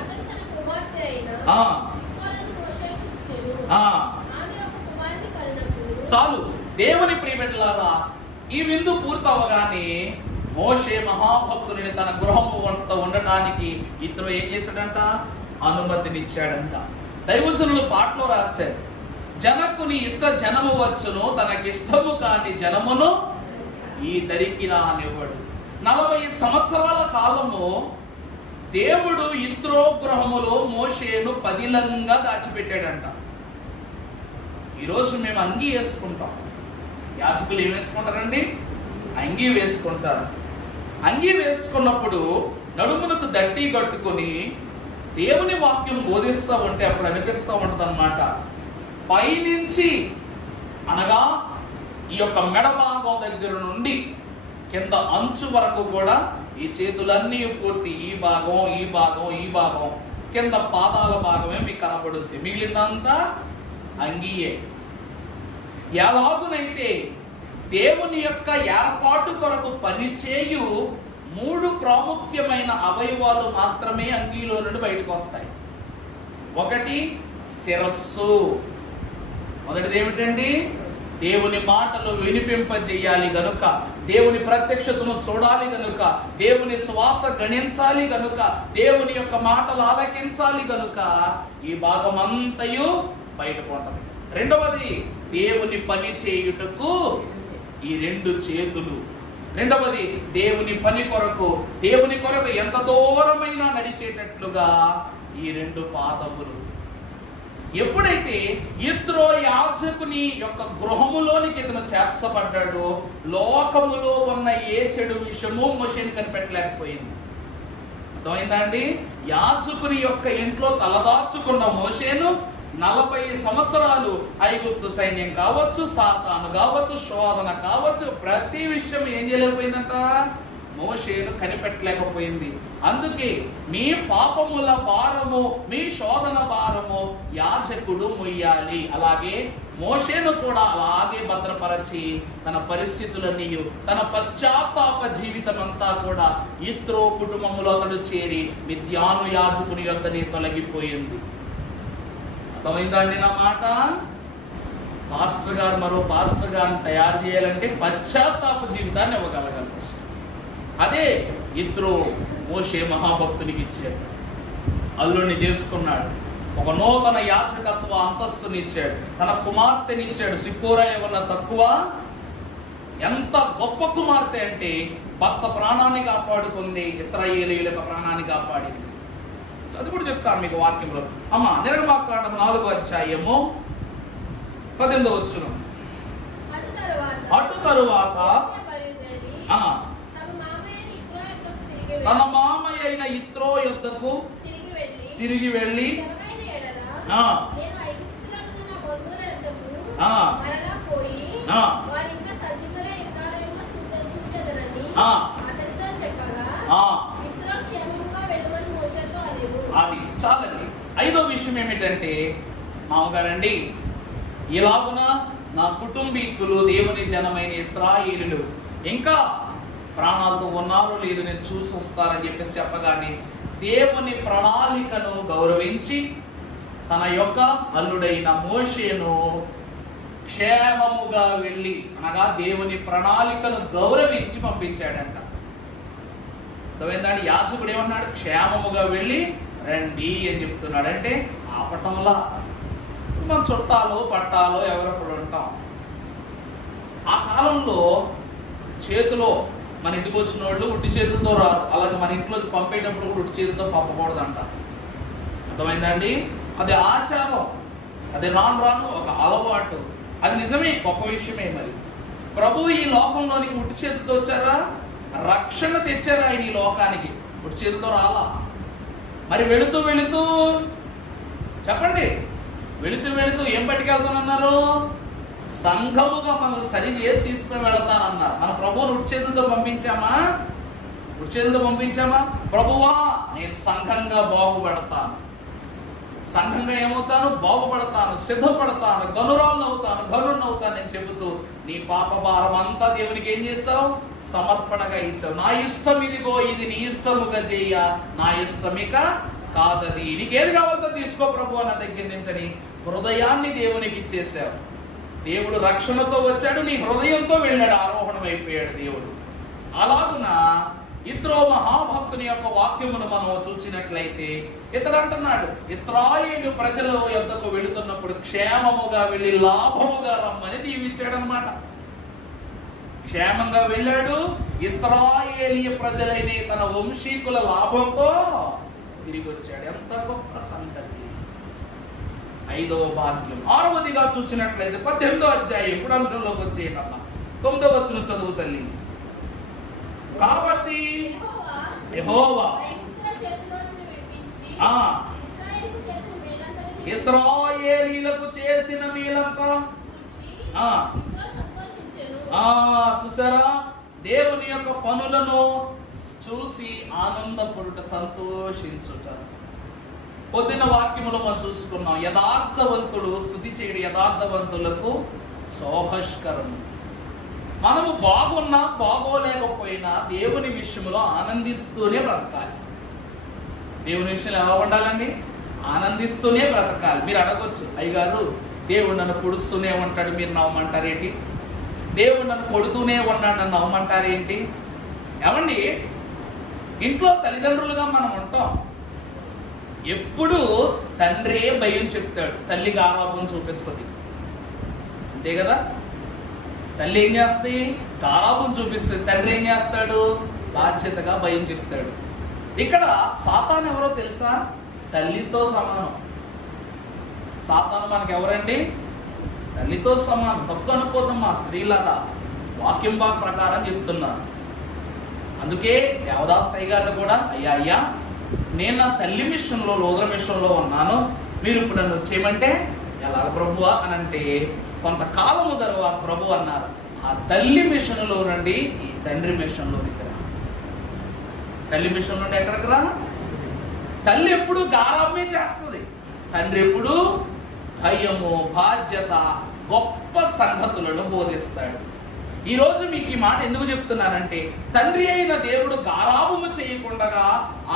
చాలు. దేవుని ప్రియబిడ్డలారా, ఈ విందు పూర్తవగానే మోషే మహాభక్తుని తన గృహము వద్ద ఉండటానికి ఇతరు ఏం చేశాడంట, అనుమతినిచ్చాడంట. దైవజనులు పాటలో రాశారు, జనకుని ఇష్ట జనము వచ్చును, తనకిష్టము కాని జనమును ఈ దరికి రానివ్వడు. 40 సంవత్సరాల కాలము దేవుడు యిత్రో గృహములో మోషేను పదిలంగా దాచిపెట్టాడంట. ఈరోజు మేము అంగీ వేసుకుంటాం. యాజకులు ఏం వేసుకుంటారండి? అంగీ వేసుకుంటారు. అంగీ వేసుకున్నప్పుడు నడుమునకు దట్టి కట్టుకొని దేవుని వాక్యం బోధిస్తూ ఉంటే అప్పుడు అనిపిస్తూ ఉంటుంది అన్నమాట, పైనుంచి అనగా ఈ యొక్క మెడ భాగం దగ్గర నుండి కింద అంచు వరకు కూడా ఈ చేతులన్నీ పూర్తి ఈ భాగం ఈ భాగం ఈ భాగం కింద పాదాల భాగమే మీకు కనబడుతుంది, మిగిలిందంతా అంగీయే. ఎలాగునైతే దేవుని యొక్క ఏర్పాటు కొరకు పనిచేయు 3 ప్రాముఖ్యమైన అవయవాలు మాత్రమే అంగీలో నుండి బయటకు వస్తాయి. ఒకటి శిరస్సు. మొదటిది ఏమిటండి? దేవుని మాటలు వినిపింపజేయాలి గనుక, దేవుని ప్రత్యక్షతను చూడాలి గనుక, దేవుని శ్వాస గణించాలి గనుక, దేవుని యొక్క మాటలు ఆలకించాలి గనుక ఈ భాగం అంతయు బయటకు ఉంటుంది. రెండవది దేవుని పని చేయుటకు ఈ 2 చేతులు. రెండవది దేవుని పని కొరకు, దేవుని కొరకు ఎంత దూరమైనా నడిచేటట్లుగా ఈ 2 పాదములు. ఎప్పుడైతే యిత్రో యాజకుని యొక్క గృహములోనికి ఇతను చేర్చబడ్డాడో లోకములో ఉన్న ఏ చెడు విషయము మోషేను కనిపెట్టలేకపోయింది. అర్థమైందా అండి? యాజకుని యొక్క ఇంట్లో తలదాచుకున్న మోషేను 40 సంవత్సరాలు ఐగుప్తు సైన్యం కావచ్చు, సాతాను కావచ్చు, శోధన కావచ్చు, ప్రతి విషయం ఏం చేయలేకపోయిందంట? మోషేను కనిపెట్టలేకపోయింది. అందుకే మీ పాపముల భారము, మీ శోధన భారము యాజకుడు మొయ్యాలి. అలాగే మోషేను కూడా అలాగే భద్రపరచి తన పరిస్థితులన్నీ, తన పశ్చాత్తాప జీవితం అంతా కూడా యిత్రో కుటుంబంలో అతడు చేరి మిద్యాను యాజకుని యొద్దనే తొలగిపోయింది. అర్థమైందా అండి నా మాట? పాస్టర్ గారు మరో పాస్టర్ గారిని తయారు చేయాలంటే పశ్చాత్తాప జీవితాన్ని ఇవ్వగలగాలి. అదే యిత్రో మోషే మహాభక్తునికి ఇచ్చాడు. అల్లుడిని చేసుకున్నాడు. ఒక నూతన యాజకత్వ అంతస్తుని ఇచ్చాడు. తన కుమార్తెనిచ్చాడు. సిప్పోరా ఏమన్నా తక్కువ? ఎంత గొప్ప కుమార్తె అంటే భర్త ప్రాణాన్ని కాపాడుకుంది, ఇశ్రాయేలీయుల యొక్క ప్రాణాన్ని కాపాడింది. అది కూడా చెప్తాను మీకు వాక్యంలో. అమ్మ నిర్గమాకాండం 4వ అధ్యాయము 18వ వచనం. అటు తరువాత తన మామయ్య అయిన యిత్రో యొద్దకు తిరిగి వెళ్ళి అది చాలండి. 5వ విషయం ఏమిటంటే, మామగారండి ఇలాగున నా కుటుంబీకులు దేవుని జనమైన ఇశ్రాయేలులు ఇంకా ప్రాణాలతో ఉన్నారో లేదు నేను చూసి వస్తానని చెప్పేసి చెప్పగానే దేవుని ప్రణాళికను గౌరవించి తన యొక్క అల్లుడైన మోషేను క్షేమముగా వెళ్ళి, అనగా దేవుని ప్రణాళికను గౌరవించి పంపించాడంట. అర్థమైందండి? యాజకుడు ఏమన్నాడు? క్షేమముగా వెళ్ళి రండి అని చెప్తున్నాడు. అంటే ఆపటంలా మన చుట్టాలు పట్టాలు ఎవరొకడు ఉంటాం. ఆ కాలంలో చేతిలో మన ఇంటికి వచ్చిన వాళ్ళు ఉట్టి చేతులతో రారు. అలాగే మన ఇంట్లోకి పంపేటప్పుడు కూడా ఉట్టి చేతులతో పంపకూడదంట. అర్థమైందండి? అది ఆచారం, అది రాను ఒక అలవాటు. అది నిజమే, గొప్ప విషయమే. మరి ప్రభు ఈ లోకంలోనికి ఉట్టి చేతులతో వచ్చారా? రక్షణ తెచ్చారా ఆయన ఈ లోకానికి? ఉట్టి చేతులతో రాలా. మరి వెళుతూ చెప్పండి, వెళుతూ ఏం పట్టుకెళ్తానన్నారు? సంఘముగా మనం సరి చేసి తీసుకుని వెళతానన్నారు. మన ప్రభువును ఉట్టి చేతులతో పంపించామా? ఉట్టి చేతులతో పంపించామా? ప్రభువా నేను సంఘంగా బాగుపడతాను, సంఘంగా ఏమవుతాను? బాగుపడతాను, సిద్ధపడతాను, గనురాలను అవుతాను నేను చెబుతూ నీ పాప భారం అంతా దేవునికి ఏం చేస్తావు? సమర్పణగా ఇచ్చావు. నా ఇష్టం ఇదిగో, ఇది నీ ఇష్టముగా చేయ, నా ఇష్టమిక కాదది, నీకేది కావాలో తీసుకో ప్రభు నా దగ్గర నుంచని హృదయాన్ని దేవునికి ఇచ్చేసావు. దేవుడు రక్షణతో వచ్చాడు, నీ హృదయంతో వెళ్ళాడు, ఆరోహణం అయిపోయాడు దేవుడు. అలాగున యిత్రో మహాభక్తుని యొక్క వాక్యమును మనం చూసినట్లయితే ఇతడు అంటున్నాడు, ఇశ్రాయేలు ప్రజల యొద్దకు వెళుతున్నప్పుడు క్షేమముగా వెళ్ళి లాభముగా రమ్మని దీవించాడు అనమాట. క్షేమంగా వెళ్ళాడు. ఇశ్రాయేలీయ ప్రజలైన తన వంశీకుల లాభంతో తిరిగి వచ్చాడు. ఎంత గొప్ప సంగతి. 5వ భాగ్యం. 6వదిగా చూసినట్లయితే 18వ అధ్యాయం ఇప్పుడు అంశంలోకి వచ్చేయమ్మా. 9వ వచనం చదువు తల్లి. కాబట్టి యెహోవా ఇశ్రాయేలీయులకు చేసిన మేలంతా చూసారా? దేవుని యొక్క పనులను చూసి ఆనందపడుట, సంతోషించుట. పొద్దున్న వాక్యములో మనం చూసుకున్నాం, యథార్థవంతుడు స్తుతి చేయడు యథార్థవంతులకు శోభస్కరము. మనము బాగున్నా బాగోలేకపోయినా దేవుని విషయంలో ఆనందిస్తూనే బ్రతకాలి. దేవుని విషయంలో ఎలా ఉండాలండి? ఆనందిస్తూనే బ్రతకాలి. మీరు అడగొచ్చు, అయ్యగారు దేవుడు నన్ను పొడుస్తూనే ఉంటాడు, మీరు నవ్వమంటారేంటి? దేవుడు నన్ను కొడుతూనే ఉన్నాడు, నన్ను నవ్వమంటారేంటి? ఏమండి, ఇంట్లో తల్లిదండ్రులుగా మనం ఉంటాం. ఎప్పుడు తండ్రే భయం చెప్తాడు, తల్లి గారాబం చూపిస్తుంది. అంతే కదా? తల్లి ఏం చేస్తుంది? గారాబం చూపిస్తుంది. తండ్రి ఏం చేస్తాడు? బాధ్యతగా భయం చెప్తాడు. ఇక్కడ సాతాను ఎవరో తెలుసా? తల్లితో సమానం. సాతాను మనకు ఎవరండి? తల్లితో సమానం. తప్పు అనుకోదమ్మా స్త్రీలాగా, వాక్యం ప్రకారం చెప్తున్నారు. అందుకే దేవదాసయ్య గారిని కూడా, అయ్యా నేను నా తల్లి మిషన్లో లోగల మిషన్లో ఉన్నాను, మీరు ఇప్పుడు నన్ను చేయమంటే ఎలా ప్రభువా అని అంటే, కొంతకాలము తర్వాత ప్రభు అన్నారు, ఆ తల్లి మిషన్లో నుండి ఈ తండ్రి మిషన్లోనికి రా. తల్లి మిషన్ నుండి ఎక్కడికి రా? తల్లి ఎప్పుడు గారాబమే చేస్తుంది, తండ్రి ఎప్పుడు భయము, బాధ్యత, గొప్ప సంగతులను బోధిస్తాడు. ఈ రోజు మీకు ఈ మాట ఎందుకు చెప్తున్నానంటే, తండ్రి అయిన దేవుడు గారాబము చేయకుండా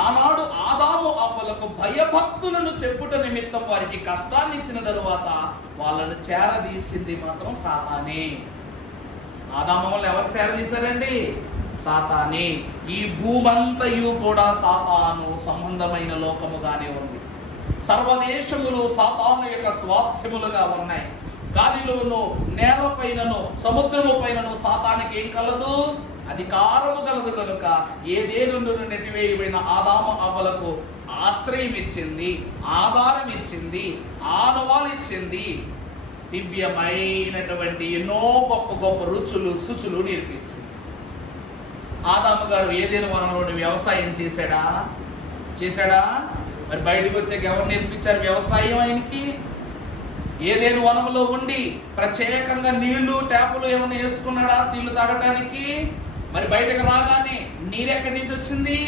ఆనాడు ఆదాము అవ్వలకు భయభక్తులను చెప్పుట నిమిత్తం వారికి కష్టాన్ని ఇచ్చిన తరువాత వాళ్ళను చేరదీసింది మాత్రం సాతానే. ఆదామమ్మల్ని ఎవరు చేరదీశారండి? సాతానే. ఈ భూమంతయు కూడా సాతాను సంబంధమైన లోకముగానే ఉంది. సర్వదేశములు సాతాను యొక్క స్వాస్యములుగా ఉన్నాయి. గాలిలోను, నేలపైనను, సముద్రము పైనను సాతానికి ఏం కలదు? అధికారము కలదు. కనుక ఏదేను నెట్టివేయబడిన ఆదాము అవ్వలకు ఆశ్రయం ఇచ్చింది, ఆధారం ఇచ్చింది, ఆనవాలు ఇచ్చింది, దివ్యమైనటువంటి ఎన్నో గొప్ప గొప్ప రుచులు, శుచులు నేర్పించింది. ఆదాము గారు ఏదేను వనంలో వ్యవసాయం చేశాడా? మరి బయటకు వచ్చాక ఎవరు నేర్పించారు వ్యవసాయం ఆయనకి? ఏదేను వనంలో ఉండి ప్రత్యేకంగా నీళ్లు, ట్యాపులు ఏమైనా వేసుకున్నాడా నీళ్లు తాగటానికి? మరి బయటకు రాగానే నీరెక్కడి నుంచి వచ్చింది?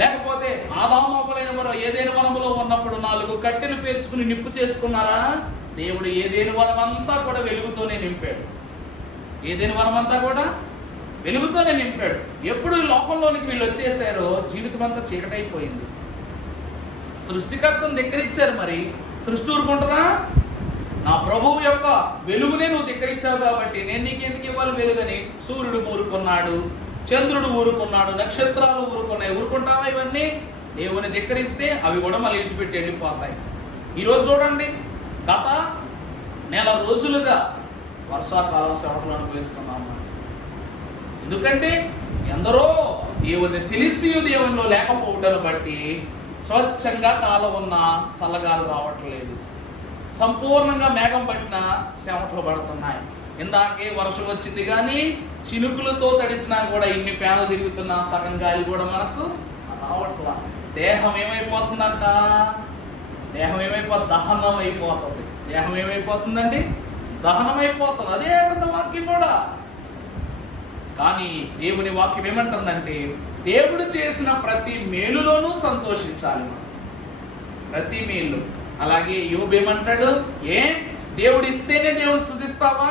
లేకపోతే ఆదాము అవ్వలైన వారు ఏదేను వనములో ఉన్నప్పుడు 4 కట్టెలు పేర్చుకుని నిప్పు చేసుకున్నారా? దేవుడు ఏదేను వనం అంతా కూడా వెలుగుతోనే నింపాడు. ఏదేను వనం అంతా కూడా వెలుగుతోనే నింపాడు. ఎప్పుడు లోకంలోనికి వీళ్ళు వచ్చేసారో జీవితం అంతా చీకటైపోయింది. సృష్టికర్తను దగ్గరిచ్చారు, మరి సృష్టి ఊరుకుంటుందా? నా ప్రభువు యొక్క వెలుగునే నువ్వు దగ్గరిచ్చావు కాబట్టి నేను నీకెందుకు ఇవ్వాలి వెలుగని? సూర్యుడు ఊరుకున్నాడు, చంద్రుడు ఊరుకున్నాడు, నక్షత్రాలు ఊరుకున్నాయి. ఊరుకుంటావా ఇవన్నీ? దేవుని దగ్గరిస్తే అవి కూడా మళ్ళీ విడిచిపెట్టి వెళ్ళిపోతాయి. ఈరోజు చూడండి, గత నెల రోజులుగా వర్షాకాలం చెమటలు అనుభవిస్తున్నాము. ఎందుకంటే ఎందరో దేవుని తెలిసి దేవునిలో లేకపోవటాన్ని బట్టి స్వచ్ఛంగా కాలం ఉన్న చల్లగాలు రావట్లేదు. సంపూర్ణంగా మేఘం పట్టిన చెమటలు పడుతున్నాయి. ఇందాకే వర్షం వచ్చింది కానీ చినుకులతో తడిసినా కూడా ఇన్ని ఫ్యాన్లు తిరుగుతున్నా సగం గాలి కూడా మనకు రావట్లా. దేహం ఏమైపోతుందంట? దహనం అయిపోతుంది. దేహం ఏమైపోతుందండి? దహనం అయిపోతుంది. అదే అంటుంది వాక్యం కూడా. కానీ దేవుని వాక్యం ఏమంటుందంటే, దేవుడు చేసిన ప్రతి మేలులోనూ సంతోషించాలి మనం, ప్రతి మేలు. అలాగే యోబు ఏమంటాడు? దేవుడు ఇస్తేనే దేవుడు స్తుతిస్తావా?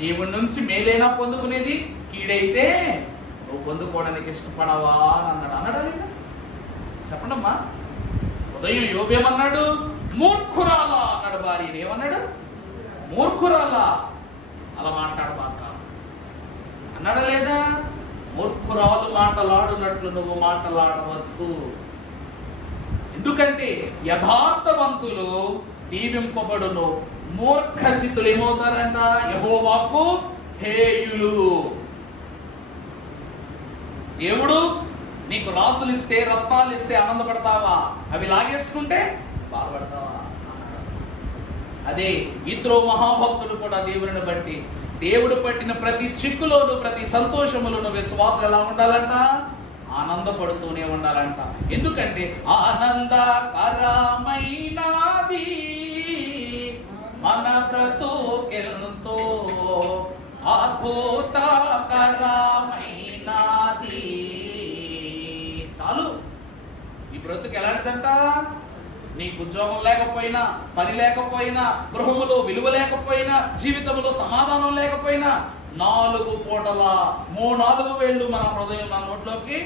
దేవుడి నుంచి మేలైనా పొందుకునేది, కీడైతే నువ్వు పొందుకోవడానికి ఇష్టపడవా అని అన్నాడా లేదా? చెప్పండమ్మా. ఉదయం యోబు ఏమన్నాడు? మూర్ఖురాలా అన్నాడు భార్యని. ఏమన్నాడు? మూర్ఖురాలా. అలా మాట్లాడబాక అన్నాడా లేదా? మూర్ఖురాలు మాటలాడునట్లు నువ్వు మాటలాడవద్దు. ఎందుకంటే యథార్థవంతులు దీవింపబడును, మూర్ఖచితులు ఏమవుతారంట? యెహోవాకు హేయులు. దేవుడు నీకు రాసులు ఇస్తే, రత్నాలు ఇస్తే ఆనందపడతావా? అవి లాగేసుకుంటే బాధపడతావా? అదే ఇతరు మహాభక్తులు కూడా దేవుని బట్టి, దేవుడు పట్టిన ప్రతి చిక్కులోను, ప్రతి సంతోషములోను విశ్వాసం ఎలా ఉండాలంట? ఆనందపడుతూనే ఉండాలంట. ఎందుకంటే ఆనందకరమైనది మన బ్రతుకెంతో, అద్భుతకరమైనది. చాలు. ఈ బ్రతుకు ఎలాంటిదంట? నీకు ఉద్యోగం లేకపోయినా, పని లేకపోయినా, గృహములో విలువ లేకపోయినా, జీవితంలో సమాధానం లేకపోయినా, 4 పూటల 4 వేళ్ళు మన హృదయం మన నోట్లోకి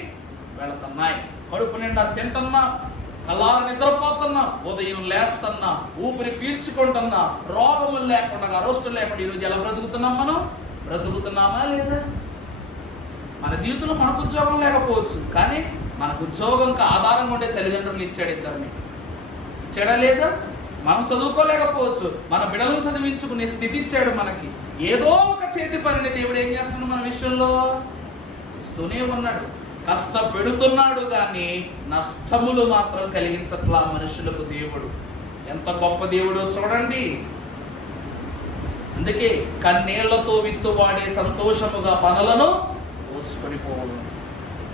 వెళుతున్నాయి. కడుపు నిండా తింటున్నా, కళ్ళారు నిద్రపోతున్నా, ఉదయం లేస్తున్నా, ఊపిరి పీల్చుకుంటున్నా, రోగములు లేకుండా, అరెస్టులు లేకుండా ఈరోజు ఎలా బ్రతుకుతున్నాం? మనం బ్రతుకుతున్నామా లేదా? మన జీవితంలో మనకు ఉద్యోగం లేకపోవచ్చు, కానీ మనకు ఉద్యోగంకి ఆధారంగా ఉండే తల్లిదండ్రులు ఇచ్చాడు, ఇద్దరిని ఇచ్చాడా లేదా? మనం చదువుకోలేకపోవచ్చు, మన బిడ్డలను చదివించుకునే స్థితి ఇచ్చాడు మనకి. ఏదో ఒక చేతి పనిని దేవుడు ఏం చేస్తున్నాడు మన విషయంలో? ఇస్తూనే ఉన్నాడు, కష్టపెడుతున్నాడు, కానీ నష్టములు మాత్రం కలిగించట్లా మనుషులకు. దేవుడు ఎంత గొప్ప దేవుడో చూడండి. అందుకే కన్నీళ్లతో విత్తువాడే సంతోషముగా పనులను పోసుకొని పోవడం.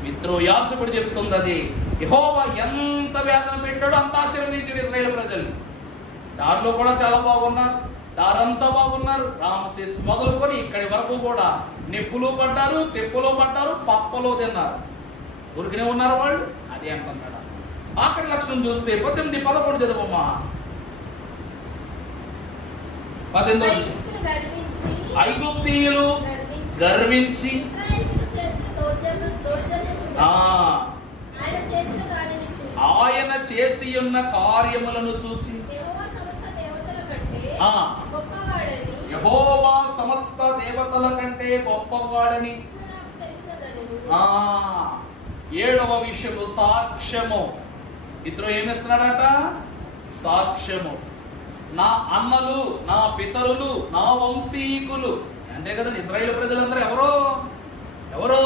మిత్రో యాజకుడు చెప్తుంది అది. యెహోవా ఎంత వేదన పెట్టాడో అంత ఆశీర్వదించాడు ఇశ్రాయేలు ప్రజల్ని. దారిలో కూడా చాలా బాగున్నారు, దారంతా బాగున్నారు. రామశేష్ మొదలుకొని ఇక్కడి వరకు కూడా నిప్పులు పడ్డారు, తెప్పులో పడ్డారు, పప్పలో తిన్నారు. ఊరికనే ఉన్నారు వాళ్ళు. అదే అంటున్నాడు. ఆఖరి లక్షణం చూస్తే 18, 11 చదవమ్మా. 18 ఐగుప్తీయులు గర్వించి ఆయన చేసి ఉన్న కార్యములను చూచి యెహోవా సమస్త దేవతల కంటే గొప్పవాడని. 7వ విషయము సాక్ష్యము. ఇతరు ఏమిస్తున్నాడట? సాక్ష్యము. నా అన్నలు, నా పితరులు, నా వంశీకులు, అంతే కదా ఇశ్రాయేలు ప్రజలందరూ ఎవరు?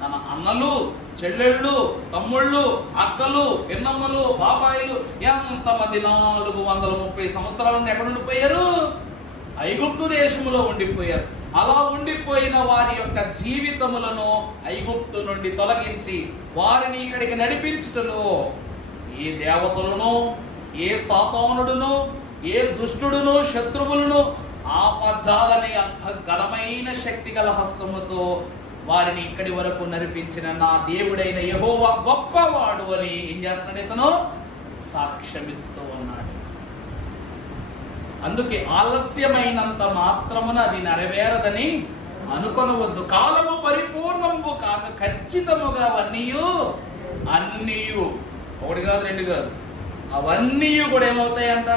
తన అన్నలు, చెల్లెళ్ళు, తమ్ముళ్ళు, అక్కలు, పిన్నమ్మలు, బాబాయిలు, ఎంతమంది 430 సంవత్సరాలను ఎక్కడ ఉండిపోయారు? ఐగుప్తు దేశంలో ఉండిపోయారు. అలా ఉండిపోయిన వారి యొక్క జీవితములను ఐగుప్తు నుండి తొలగించి వారిని ఇక్కడికి నడిపించుటలో ఏ దేవతలను, ఏ సాతానుడును, ఏ దుష్టుడును, శత్రువులను ఆపజాలని అంత ఘనమైన శక్తి గల హస్తముతో వారిని ఇక్కడి వరకు నడిపించిన నా దేవుడైన యెహోవా గొప్పవాడు అని ఏం చేస్తున్నాడు? ఇతను సాక్ష్యమిస్తూ ఉన్నాడు. అందుకే ఆలస్యమైనంత మాత్రమున అది నెరవేరదని అనుకొనవద్దు. కాలము పరిపూర్ణము కాక ఖచ్చితముగా అన్నీ 1 కాదు 2 కాదు, అవన్నీ కూడా ఏమవుతాయంట?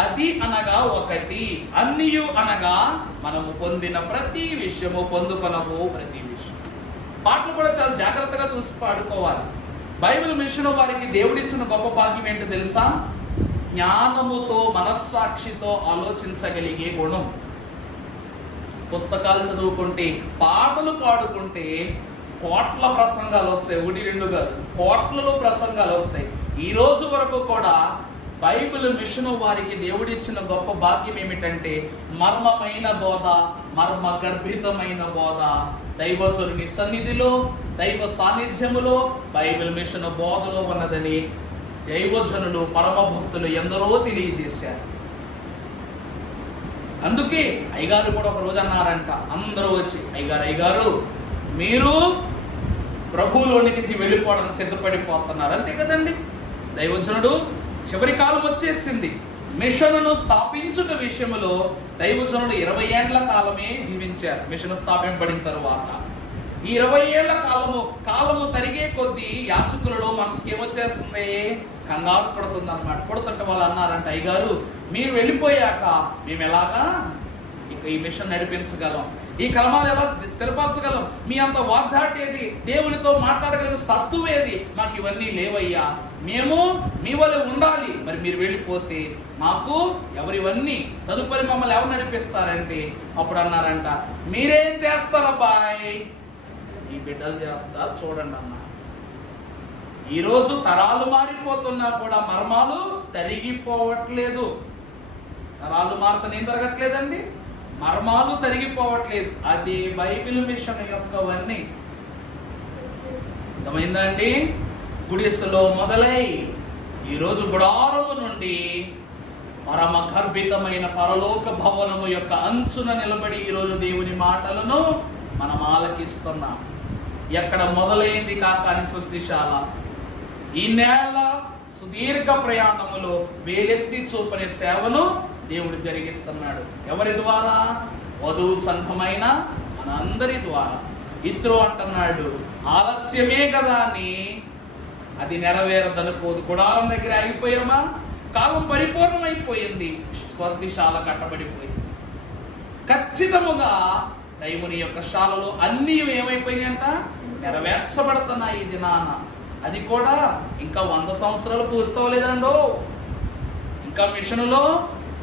అది అనగా 1, అన్నీ అనగా మనము పొందిన ప్రతి విషయము, పొందుకొనవు ప్రతి విషయం. పాటలు కూడా చాలా జాగ్రత్తగా చూసి పాడుకోవాలి. బైబిల్ మిషన్ వారికి దేవుడిచ్చిన గొప్ప భాగ్యం ఏంటో తెలుసా? జ్ఞానముతో, మనస్సాక్షితో ఆలోచించగలిగే గుణం. పుస్తకాలు చదువుకుంటే, పాటలు పాడుకుంటే కోట్ల ప్రసంగాలు వస్తాయి. 1, 2 కాదు, కోట్లలో ప్రసంగాలు వస్తాయి. ఈ రోజు వరకు కూడా బైబిల్ మిషన్ వారికి దేవుడిచ్చిన గొప్ప భాగ్యం ఏమిటంటే మర్మమైన బోధ, మర్మ గర్భితమైన బోధ దైవజనుని సన్నిధిలో, దైవ సాన్నిధ్యములో బైబిల్ మిషన్ బోధలో ఉన్నదని దైవజనులు, పరమ భక్తులు ఎందరో తెలియజేశారు. అందుకే అయ్యగారు కూడా ఒక రోజు అన్నారంట, అందరూ వచ్చి, అయ్యగారు మీరు ప్రభువులోనికి వెళ్ళిపోవడానికి సిద్ధపడిపోతున్నారు, అంతే కదండి. దైవజనుడు చివరి కాలం వచ్చేసింది. మిషన్ను స్థాపించుట విషయంలో దైవజనుడు 20 ఏండ్ల కాలమే జీవించారు. మిషన్ స్థాపింపబడిన తరువాత ఈ 20 ఏళ్ల కాలము తరిగే కొద్దీ యాచకులలో మనసుకి ఏమొచ్చేస్తుంది? కంగారు పడుతుంది అన్నమాట. పడుతుంటే వాళ్ళు అన్నారంట, అయ్యగారు మీరు వెళ్ళిపోయాక మేము ఎలాగా ఇక ఈ మిషన్ నడిపించగలం, ఈ కలమాలు ఎలా స్థిరపరచగలం, మీ అంత వాగ్దాటేది, దేవునితో మాట్లాడగలిగిన సత్తువేది, మాకు ఇవన్నీ లేవయ్యా, మేము మీ వల్ల ఉండాలి, మరి మీరు వెళ్ళిపోతే మాకు ఎవరివన్నీ తదుపరి మమ్మల్ని ఎవరు నడిపిస్తారంటే అప్పుడు అన్నారంట, మీరేం చేస్తారబ్బాయ్, ఈ బిడ్డలు చేస్తారు చూడండి అన్న. ఈరోజు తరాలు మారిపోతున్నా కూడా మర్మాలు తరిగిపోవట్లేదు. తరాలు మారుతాను ఏం జరగట్లేదండి, మర్మాలు తరిగిపోవట్లేదు. అది బైబిల్ మిషన్ యొక్కవన్నీ. అర్థమైందండి? గుడిసెలో మొదలై ఈరోజు గుడారము నుండి పరమ గర్భితమైన పరలోక భవనము యొక్క అంచున నిలబడి ఈరోజు దేవుని మాటలను మనం ఆలకిస్తున్నాం. ఎక్కడ మొదలైంది కాకాని స్వస్తిశాల, ఈ నేల సుదీర్ఘ ప్రయాణములో వేలెత్తి చూపనే సేవను దేవుడు జరిగిస్తున్నాడు. ఎవరి ద్వారా? వధువు సంఘమైన మనందరి ద్వారా. ఇత్రో అంటున్నాడు, ఆలస్యమే కదా అని అది నెరవేరదనుకోదు. గుడారం దగ్గర ఆగిపోయామా, కాలం పరిపూర్ణమైపోయింది, స్వస్తిశాల కట్టబడిపోయింది. ఖచ్చితముగా దైవుని యొక్క శాలలో అన్నీ ఏమైపోయినాయంట, నెరవేర్చబడుతున్నాయి ఈ దినాన. అది కూడా ఇంకా 100 సంవత్సరాలు పూర్తవలేదండో. ఇంకా మిషనులో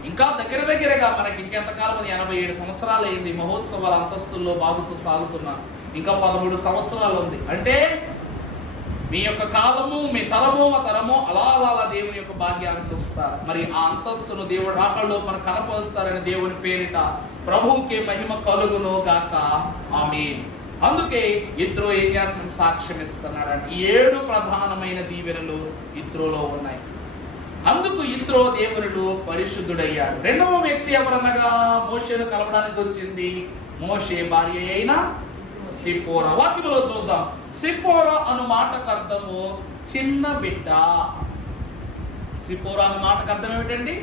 ఇంకా దగ్గరగా మనకి ఇంకెంతకాలం, 87 సంవత్సరాలు అయింది మహోత్సవాల అంతస్తుల్లో బాగుతూ సాగుతున్నాం. ఇంకా 13 సంవత్సరాలు ఉంది. అంటే మీ యొక్క కాలము, మీ తరము, మా తరము అలా దేవుని యొక్క భాగ్యాన్ని చూస్తారు. మరి ఆ అంతస్తును దేవుడు రాకల్లో మనం కనపరుస్తారని దేవుని పేరిట ప్రభువుకే మహిమ కలుగును గాక. ఆమేన్. అందుకే ఇత్రో ఏం చేస్తున్న సాక్ష్యం ఇస్తున్నాడంటే 7 ప్రధానమైన దీవెనలు ఇత్రోలో ఉన్నాయి. అందుకు ఇత్రో దేవునుడు పరిశుద్ధుడయ్యాడు. రెండవ వ్యక్తి ఎవరనగా మోషేను కలవడానికి వచ్చింది మోషే భార్య అయిన సిప్పోరా. వాక్యంలో చూద్దాం. సిప్పోరా అను మాటకు అర్థము చిన్న బిడ్డ. సిప్పోరా అను మాటకు అర్థం ఏమిటండి?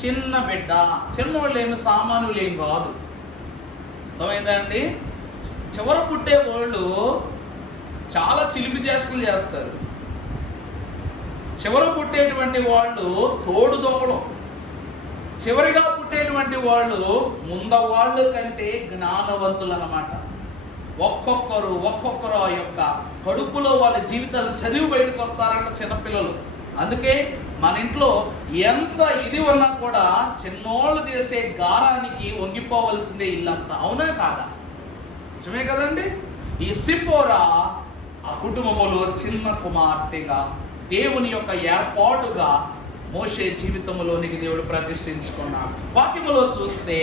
చిన్న బిడ్డ. చిన్నవాళ్ళు ఏమి సామానులు ఏం కాదు. అర్థమైందండి? చివర పుట్టే వాళ్ళు చాలా చిలిపి చేష్టలు చేస్తారు. చివర పుట్టేటువంటి వాళ్ళు తోడు దొంగలు. చివరిగా పుట్టేటువంటి వాళ్ళు ముందవాళ్ళు కంటే జ్ఞానవంతులు అన్నమాట. ఒక్కొక్కరు ఆ యొక్క కడుపులో వాళ్ళ జీవితాలు చదివి బయటకు వస్తారంట చిన్నపిల్లలు. అందుకే మన ఇంట్లో ఎంత ఇది ఉన్నా కూడా చిన్నోళ్ళు చేసే గారానికి వంగిపోవలసిందే ఇల్లంతా. అవునా కాదా? నిజమే కదండి? ఈ సిప్పోరా ఆ కుటుంబంలో చిన్న కుమార్తెగా దేవుని యొక్క ఏర్పాటుగా మోషే జీవితంలోనికి దేవుడు ప్రతిష్ఠించుకున్నాడు. వాక్యములో చూస్తే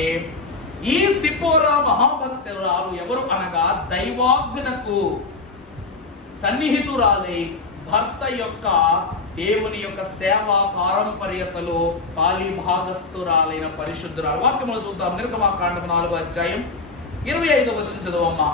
ఈ సిప్పోరా మహాభక్తురాలు ఎవరు అనగా దైవాజ్ఞకు సన్నిహితురాలై భర్త యొక్క దేవుని యొక్క సేవా పారంపర్యతలో పాలిభాగస్తురాలైన పరిశుద్ధురాలు. వాక్యములు చూద్దాం. నిర్గమాకాండం 4వ అధ్యాయం 25వ వచనం చదవమ్మా.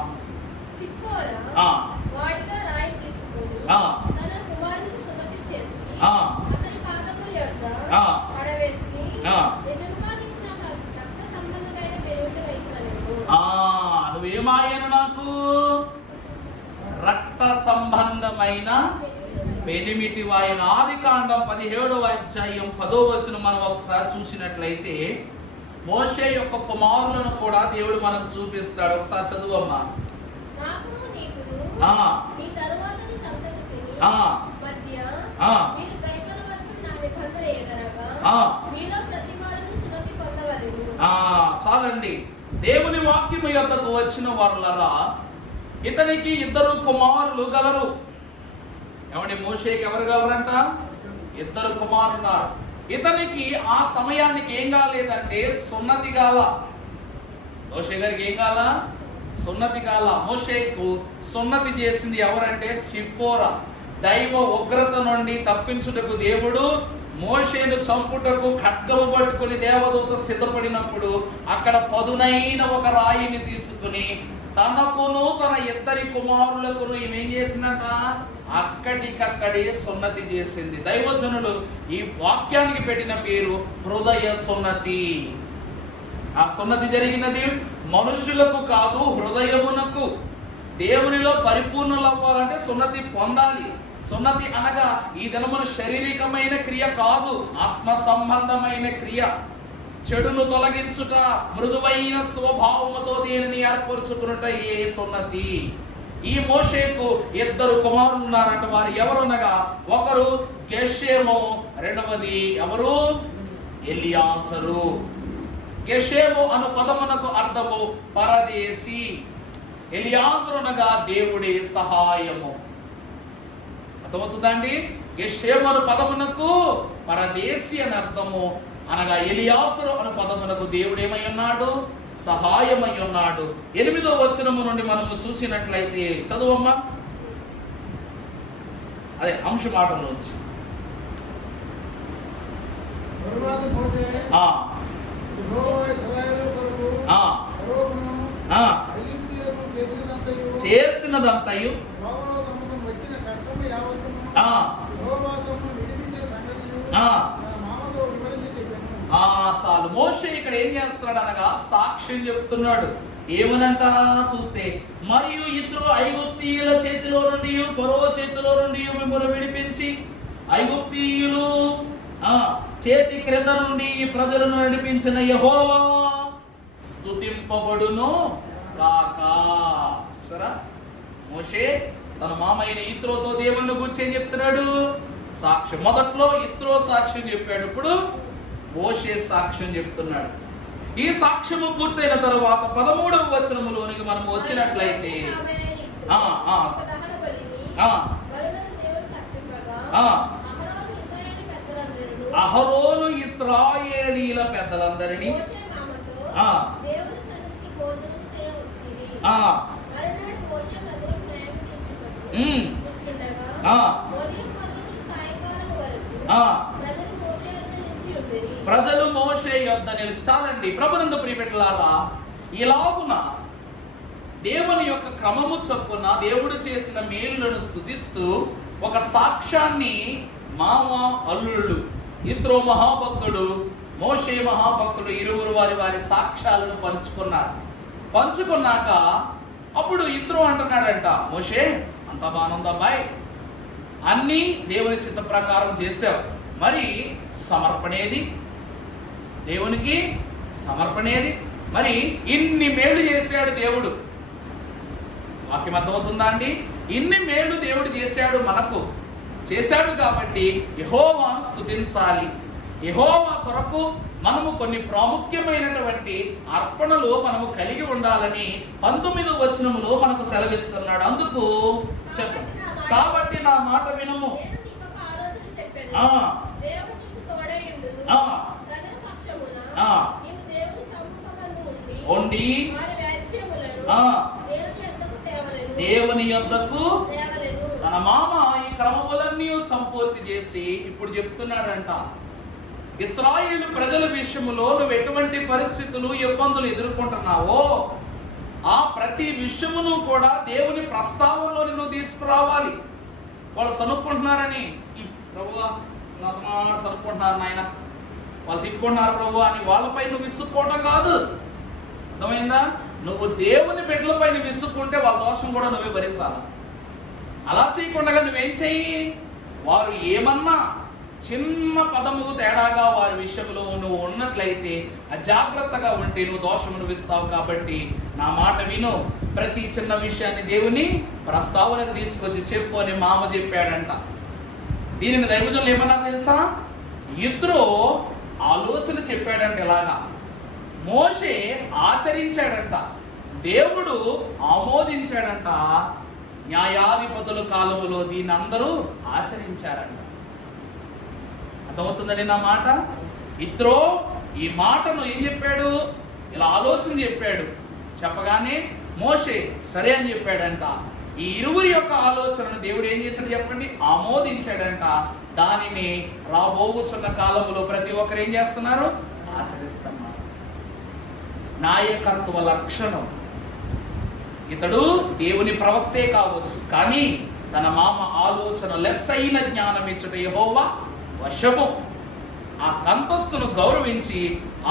నువ్వేమాయను నాకు? రక్త సంబంధమైన పెనిమిటి వాయన. ఆదికాండం 17వ అధ్యాయం 10వ వచనం మనం ఒకసారి చూసినట్లయితే మోషే యొక్క కుమారులను కూడా దేవుడు మనకు చూపిస్తాడు. ఒకసారి చదువమ్మా. చాలండి. దేవుని వాక్యము యొద్దకు వచ్చిన వారులరా, ఇతనికి 2 కుమారులు గలరు. ఏమంటే మోషేకి ఎవరు గలరంట? 2 కుమారులు. ఇతనికి ఆ సమయానికి ఏం కాలేదంటే సున్నతి కాల. మోషే గారికి ఏం కాల? సున్నతి కాల. మోషేకు సున్నతి చేసింది ఎవరంటే సిప్పోరా. దైవ ఉగ్రత నుండి తప్పించుటకు దేవుడు మోషేను చంపుటకు ఖడ్గము పట్టుకుని దేవదూత సిద్ధపడినప్పుడు అక్కడ పదునైన ఒక రాయిని తీసుకుని తనకును తన 2 కుమారులకును ఏం చేసిందంట? అక్కడికక్కడే సున్నతి చేసింది. దైవజనులు ఈ వాక్యానికి పెట్టిన పేరు హృదయ సున్నతి. ఆ సున్నతి జరిగినది మనుషులకు కాదు, హృదయమునకు. దేవునిలో పరిపూర్ణులు అవ్వాలంటే సున్నతి పొందాలి. సున్నతి అనగా ఈ దినమున శారీరకమైన క్రియ కాదు, ఆత్మ సంబంధమైన క్రియ. చెడును తొలగించుట, మృదువైన స్వభావముతో దేనిని ఏర్పరచుకున్నట ఏ సున్నతి. ఈ మోషేకు 2 కుమారులు ఉన్నారట. వారు ఎవరునగా ఒకరు గెషేము, రెండవది ఎవరు? ఎలియాసరు. గెషేము అను పదమునకు అర్థము పరదేశి, ఎలియాసరు అనగా దేవుడి సహాయము. అర్థమవుతుందండి? గెషేము అను పదమునకు పరదేశి అని అర్థము, అనగా ఎలియాసరు అను పదమునకు దేవుడు ఏమై ఉన్నాడు? సహాయమై ఉన్నాడు. 8వ వచనము నుండి మనము చూసినట్లయితే చదువమ్మా, అదే అంశమాటం నుంచి. చేసినదంతయు చాలు. మోషే ఇక్కడ ఏం చేస్తున్నాడు అనగా సాక్ష్యం చెప్తున్నాడు. ఏమనంట చూస్తే, మరియు ఇతరు ఐగుప్తీయుల చేతిలో నుండి, ఫరో చేతిలో నుండి మిమ్మల్ని విడిపించి ఐగుప్తీయులు చేతి క్రింద నుండి ఈ ప్రజలను నడిపించిన యెహోవా స్తుతింపబడును గాక. చూసారా, మోషే తన మామయ్యని ఇత్రోతో దేవుణ్ణి గురించి ఏం చెప్తున్నాడు? సాక్ష్యం. మొదట్లో ఇత్రో సాక్ష్యం చెప్పాడు, ఇప్పుడు మోషే సాక్ష్యం చెప్తున్నాడు. ఈ సాక్ష్యము పూర్తయిన తరువాత 13వ వచనములోనికి మనము వచ్చినట్లయితే అహరోను ఇశ్రాయేలీల పెద్దలందరినీ ప్రజలు మోషే యొద్ద నిలిచి. చాలండి ప్రభునందు ప్రియపెట్టలారా, ఇలాగున దేవుని యొక్క క్రమము చొప్పున దేవుడు చేసిన మేలులను స్తుతిస్తూ ఒక సాక్ష్యాన్ని మామ అల్లుళ్ళు ఇత్రో మహాభక్తుడు, మోషే మహాభక్తుడు ఇరువురు వారి సాక్ష్యాలను పంచుకున్నాక అప్పుడు ఇత్రో అంటున్నాడంట, మోషే అంత బానుందబ్బాయి, అన్ని దేవుని చిత్త ప్రకారం చేశావు, మరి సమర్పణేది? దేవునికి సమర్పణేది? మరి ఇన్ని మేలు చేశాడు దేవుడు. వాక్యం అర్థమవుతుందా అండి? ఇన్ని మేలు దేవుడు చేశాడు, మనకు చేశాడు కాబట్టి యెహోవాను స్తుతించాలి. యెహోవా కొరకు మనము కొన్ని ప్రాముఖ్యమైనటువంటి అర్పణలు మనము కలిగి ఉండాలని 19వ వచనములో మనకు సెలవిస్తున్నాడు. అందుకు చెప్పండి, కాబట్టి నా మాట వినుము, ఉండి దేవుని యొద్దకు తన మామ ఈ క్రమములన్నీ సంపూర్తి చేసి ఇప్పుడు చెప్తున్నాడంట, ఇశ్రాయేలు ప్రజల విషయములో నువ్వు ఎటువంటి పరిస్థితులు ఇబ్బందులు ఎదుర్కొంటున్నావో ఆ ప్రతి విషయమును కూడా దేవుని ప్రస్తావనలోని నువ్వు తీసుకురావాలి. వాళ్ళు సనుక్కుంటున్నారని, ప్రభువా సనుక్కుంటున్నారు నాయన, వాళ్ళు తిప్పుకుంటున్నారు ప్రభు అని వాళ్ళపై నువ్వు విసుక్కోవడం కాదు. అర్థమైందా? నువ్వు దేవుని బిడ్డలపై విసుక్కుంటే వాళ్ళ దోషం కూడా నువ్వే భరించాలి. అలా చేయకుండా నువ్వేం చెయ్యి, వారు ఏమన్నా చిన్న పదము తేడాగా వారి విషయంలో నువ్వు ఉన్నట్లయితే అజాగ్రత్తగా ఉంటే నువ్వు దోషం అనుభవిస్తావు. కాబట్టి నా మాట విను, ప్రతి చిన్న విషయాన్ని దేవుని ప్రస్తావనకు తీసుకొచ్చి చెప్పు అని మామ చెప్పాడంట. దీనిని దైవజనులు ఏమన్నా తెలుసా? ఇద్దరు ఆలోచన చెప్పాడంట, ఎలాగా మోషే ఆచరించాడంట, దేవుడు ఆమోదించాడంట, న్యాయాధిపతుల కాలములో దీన్ని అందరూ ఆచరించారంట. అర్థమవుతుందని నా మాట? ఇత్రో ఈ మాటను ఏం చెప్పాడు? ఇలా ఆలోచన చెప్పాడు. చెప్పగానే మోషే సరే అని చెప్పాడంట. ఈ ఇరువురి యొక్క ఆలోచనను దేవుడు ఏం చేశాడు చెప్పండి? ఆమోదించాడంట. దానిని రాబోతున్న కాలంలో ప్రతి ఒక్కరు ఏం చేస్తున్నారు? ఆచరిస్తున్నారు. నాయకత్వ లక్షణం. ఇతడు దేవుని ప్రవక్తే కావచ్చు, కానీ తన మామ ఆలోచన లెస్సైన జ్ఞానం ఇచ్చుట యెహోవా వశము. ఆ కంతస్తును గౌరవించి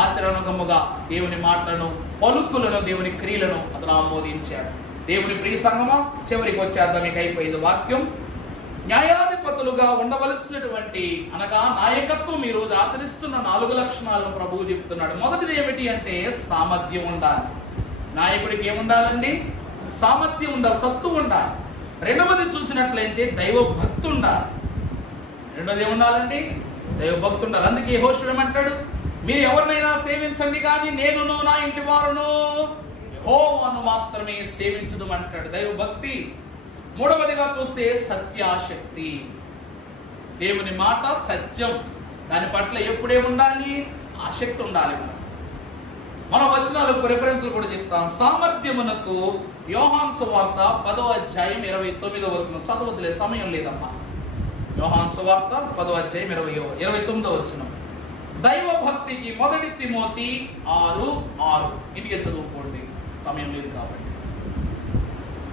ఆచరణముగా దేవుని మాటలను, పలుకులను, దేవుని క్రియలను అతను ఆమోదించాడు. దేవుని ప్రియ సంగమం, చివరికి వచ్చేద్దాం, మీకు అయిపోయింది వాక్యం. న్యాయాధిపతులుగా ఉండవలసినటువంటి అనగా నాయకత్వం ఈ రోజు ఆచరిస్తున్న 4 లక్షణాలను ప్రభువు చెప్తున్నాడు. మొదటిది ఏమిటి అంటే సామర్థ్యం ఉండాలి. నాయకుడికి ఏముండాలండి? సామర్థ్యం ఉండాలి, సత్తు ఉండాలి. రెండవది చూసినట్లయితే దైవ భక్తి ఉండాలి. రెండవది ఏముండాలండి? దైవ భక్తి ఉండాలి. అందుకే యెహోషువ ఏమంటాడు? మీరు ఎవరినైనా సేవించండి కానీ నేనును నా ఇంటి వారును యెహోవాను మాత్రమే సేవించుదు అంటాడు. దైవ భక్తి. మూడవదిగా చూస్తే సత్యాశక్తి. దేవుని మాట సత్యం, దాని పట్ల ఎప్పుడే ఉండాలి? ఆసక్తి ఉండాలి. మన వచనాలకు రిఫరెన్స్లు కూడా చెప్తాం. సామర్థ్యమునకు యోహాను సువార్త 10వ అధ్యాయం 29వ వచనం. చదవద్దులే, సమయం లేదమ్మా. యోహాను సువార్త 10వ అధ్యాయం 29వ వచనం. దైవ భక్తికి 1 తిమోతి 6:6. ఇంటికి చదువుకోండి, సమయం లేదు కాబట్టి.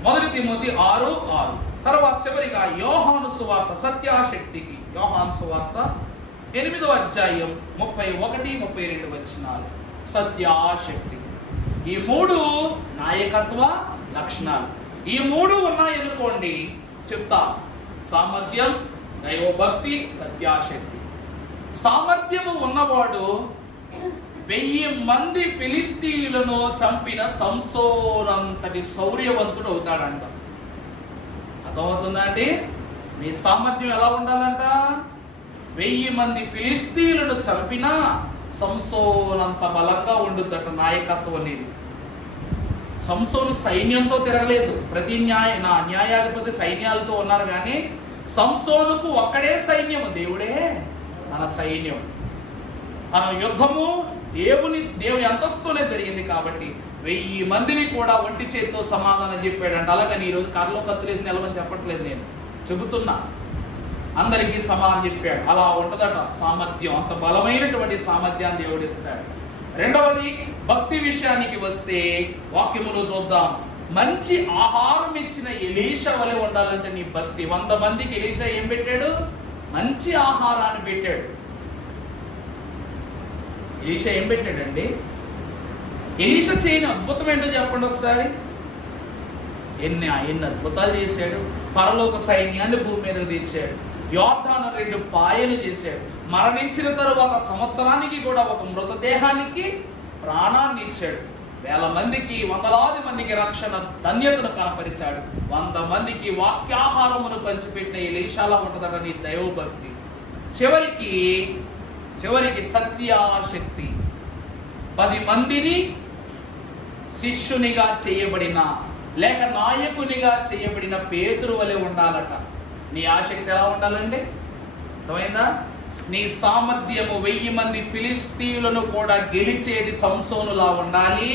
1 తిమోతి 6:6. తర్వాత చివరిగా యోహాను సువార్త సత్యాశక్తికి యోహాను సువార్త 8వ అధ్యాయం 31, 32 వచనాలు. సత్యాశక్తి. ఈ 3 నాయకత్వ లక్షణాలు. ఈ 3 ఉన్నాయనుకోండి, చెప్తా. సామర్థ్యం, దైవభక్తి, సత్యాశక్తి. సామర్థ్యము ఉన్నవాడు 1000 మంది ఫిలిస్తీయులను చంపిన సంసోనంతటి శౌర్యవంతుడు అవుతాడంట. అర్థమవుతుందా అండి? మీ సామర్థ్యం ఎలా ఉండాలంట? 1000 మంది ఫిలిస్తీయులను చంపిన సంసోనంత బలంగా ఉండుద్దట నాయకత్వం అనేది. సంసోను సైన్యంతో తిరగలేదు. ప్రతి న్యాయాధిపతి సైన్యాలతో ఉన్నారు కానీ సంసోనుకు ఒక్కడే సైన్యం, దేవుడే తన సైన్యం. తన యుద్ధము దేవుని అంతస్తునే జరిగింది కాబట్టి 1000 మందిని కూడా ఒంటి చేతితో సమాధానం చెప్పాడంట. అలాగని ఈరోజు కర్రలో కత్తులేసి నిలవని చెప్పట్లేదు, నేను చెబుతున్నా. అందరికీ సమాధానం చెప్పాడు. అలా ఉంటదట సామర్థ్యం. అంత బలమైనటువంటి సామర్థ్యాన్ని దేవుడు ఇస్తాడు. రెండవది భక్తి విషయానికి వస్తే వాక్యములో చూద్దాం. మంచి ఆహారం ఇచ్చిన ఎలీషా వలె ఉండాలంటే నీ భక్తి. 100 మందికి ఎలీషా ఏం పెట్టాడు? మంచి ఆహారాన్ని పెట్టాడు. ఎలీషా ఏం పెట్టాడండి? ఎలీషా చేయని అద్భుతం ఏంటో చెప్పండి ఒకసారి. ఎన్ని అద్భుతాలు చేశాడు. పరలోక సైన్యాన్ని భూమి మీదకు తెచ్చాడు. యోర్దాను 2 పాయలు చేశాడు. మరణించిన తరువాత సంవత్సరానికి కూడా ఒక మృతదేహానికి ప్రాణాన్ని ఇచ్చాడు. 1000 మందికి, వందలాది మందికి రక్షణ ధన్యతను కనపరిచాడు. 100 మందికి వాక్యాహారమును పంచిపెట్టిన ఎలీషాలా ఉంటుందట నీ దైవభక్తి. చివరికి సత్యాశక్తి. 10 మందిని శిష్యునిగా చేయబడిన లేక నాయకునిగా చేయబడిన పేతురు వలె ఉండాలట. నీ ఆసక్తి ఎలా ఉండాలండి? అర్థమైందా? నీ సామర్థ్యము 1000 మంది ఫిలిస్తీయులను కూడా గెలిచేది సంసోనులా ఉండాలి.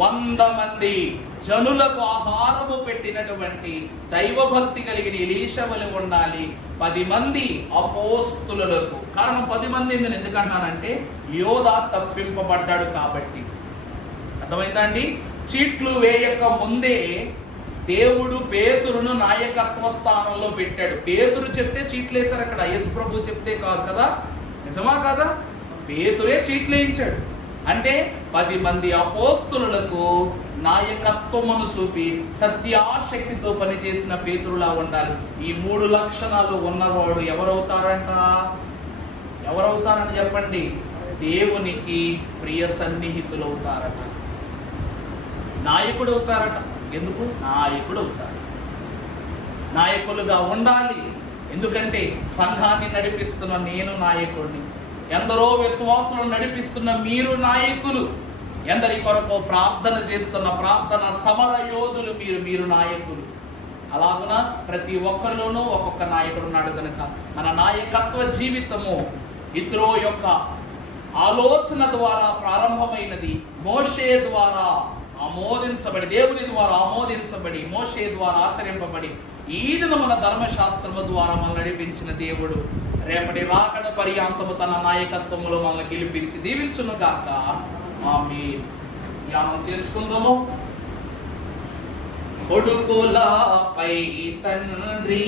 100 మంది జనులకు ఆహారము పెట్టినటువంటి దైవభక్తి కలిగిన ఎలీషా వలె ఉండాలి. 10 మంది అపోస్తులకు. కారణం 10 మంది నేను ఎందుకంటానంటే యోధా తప్పింపబడ్డాడు కాబట్టి. అర్థమైందా అండి? చీట్లు వేయక ముందే దేవుడు పేతురును నాయకత్వ స్థానంలో పెట్టాడు. పేతురు చెప్తే చీట్లు వేశారు అక్కడ, యేసు ప్రభు చెప్తే కాదు కదా. నిజమా కదా? పేతురే చీట్లు వేయించాడు. అంటే 10 మంది అపోస్తులకు నాయకత్వమును చూపి సత్యాశక్తితో పనిచేసిన పేతురులా ఉండాలి. ఈ 3 లక్షణాలు ఉన్నవాడు ఎవరవుతారని చెప్పండి? దేవునికి ప్రియ సన్నిహితులు అవుతారట. నాయకుడు అవుతారట. ఎందుకు? నాయకుడు అవుతారు. నాయకులుగా ఉండాలి. ఎందుకంటే సంఘాన్ని నడిపిస్తున్న నేను నాయకుడిని, ఎందరో విశ్వాసులను నడిపిస్తున్న మీరు నాయకులు, ఎందరి కొరకు ప్రార్థన చేస్తున్న ప్రార్థన సమర యోధులు మీరు నాయకులు. అలాగున ప్రతి ఒక్కరిలోనూ ఒక్కొక్క నాయకుడు ఉన్నాడు కనుక మన నాయకత్వ జీవితము ఇత్రో యొక్క ఆలోచన ద్వారా ప్రారంభమైనది. మోషే ద్వారా ఆమోదించబడి, దేవుని ద్వారా ఆమోదించబడి, మోషే ద్వారా ఆచరింపబడి, ఈ దినమున ధర్మశాస్త్రము ద్వారా మనల్ని నడిపించిన దేవుడు రేపటి రాకడ పర్యాంతము తన నాయకత్వములో మనల్ని గెలిపించి దీవించును గాక. ఆమేన్. ధ్యానం చేసుకుందాము. కొడుకులపై తండ్రి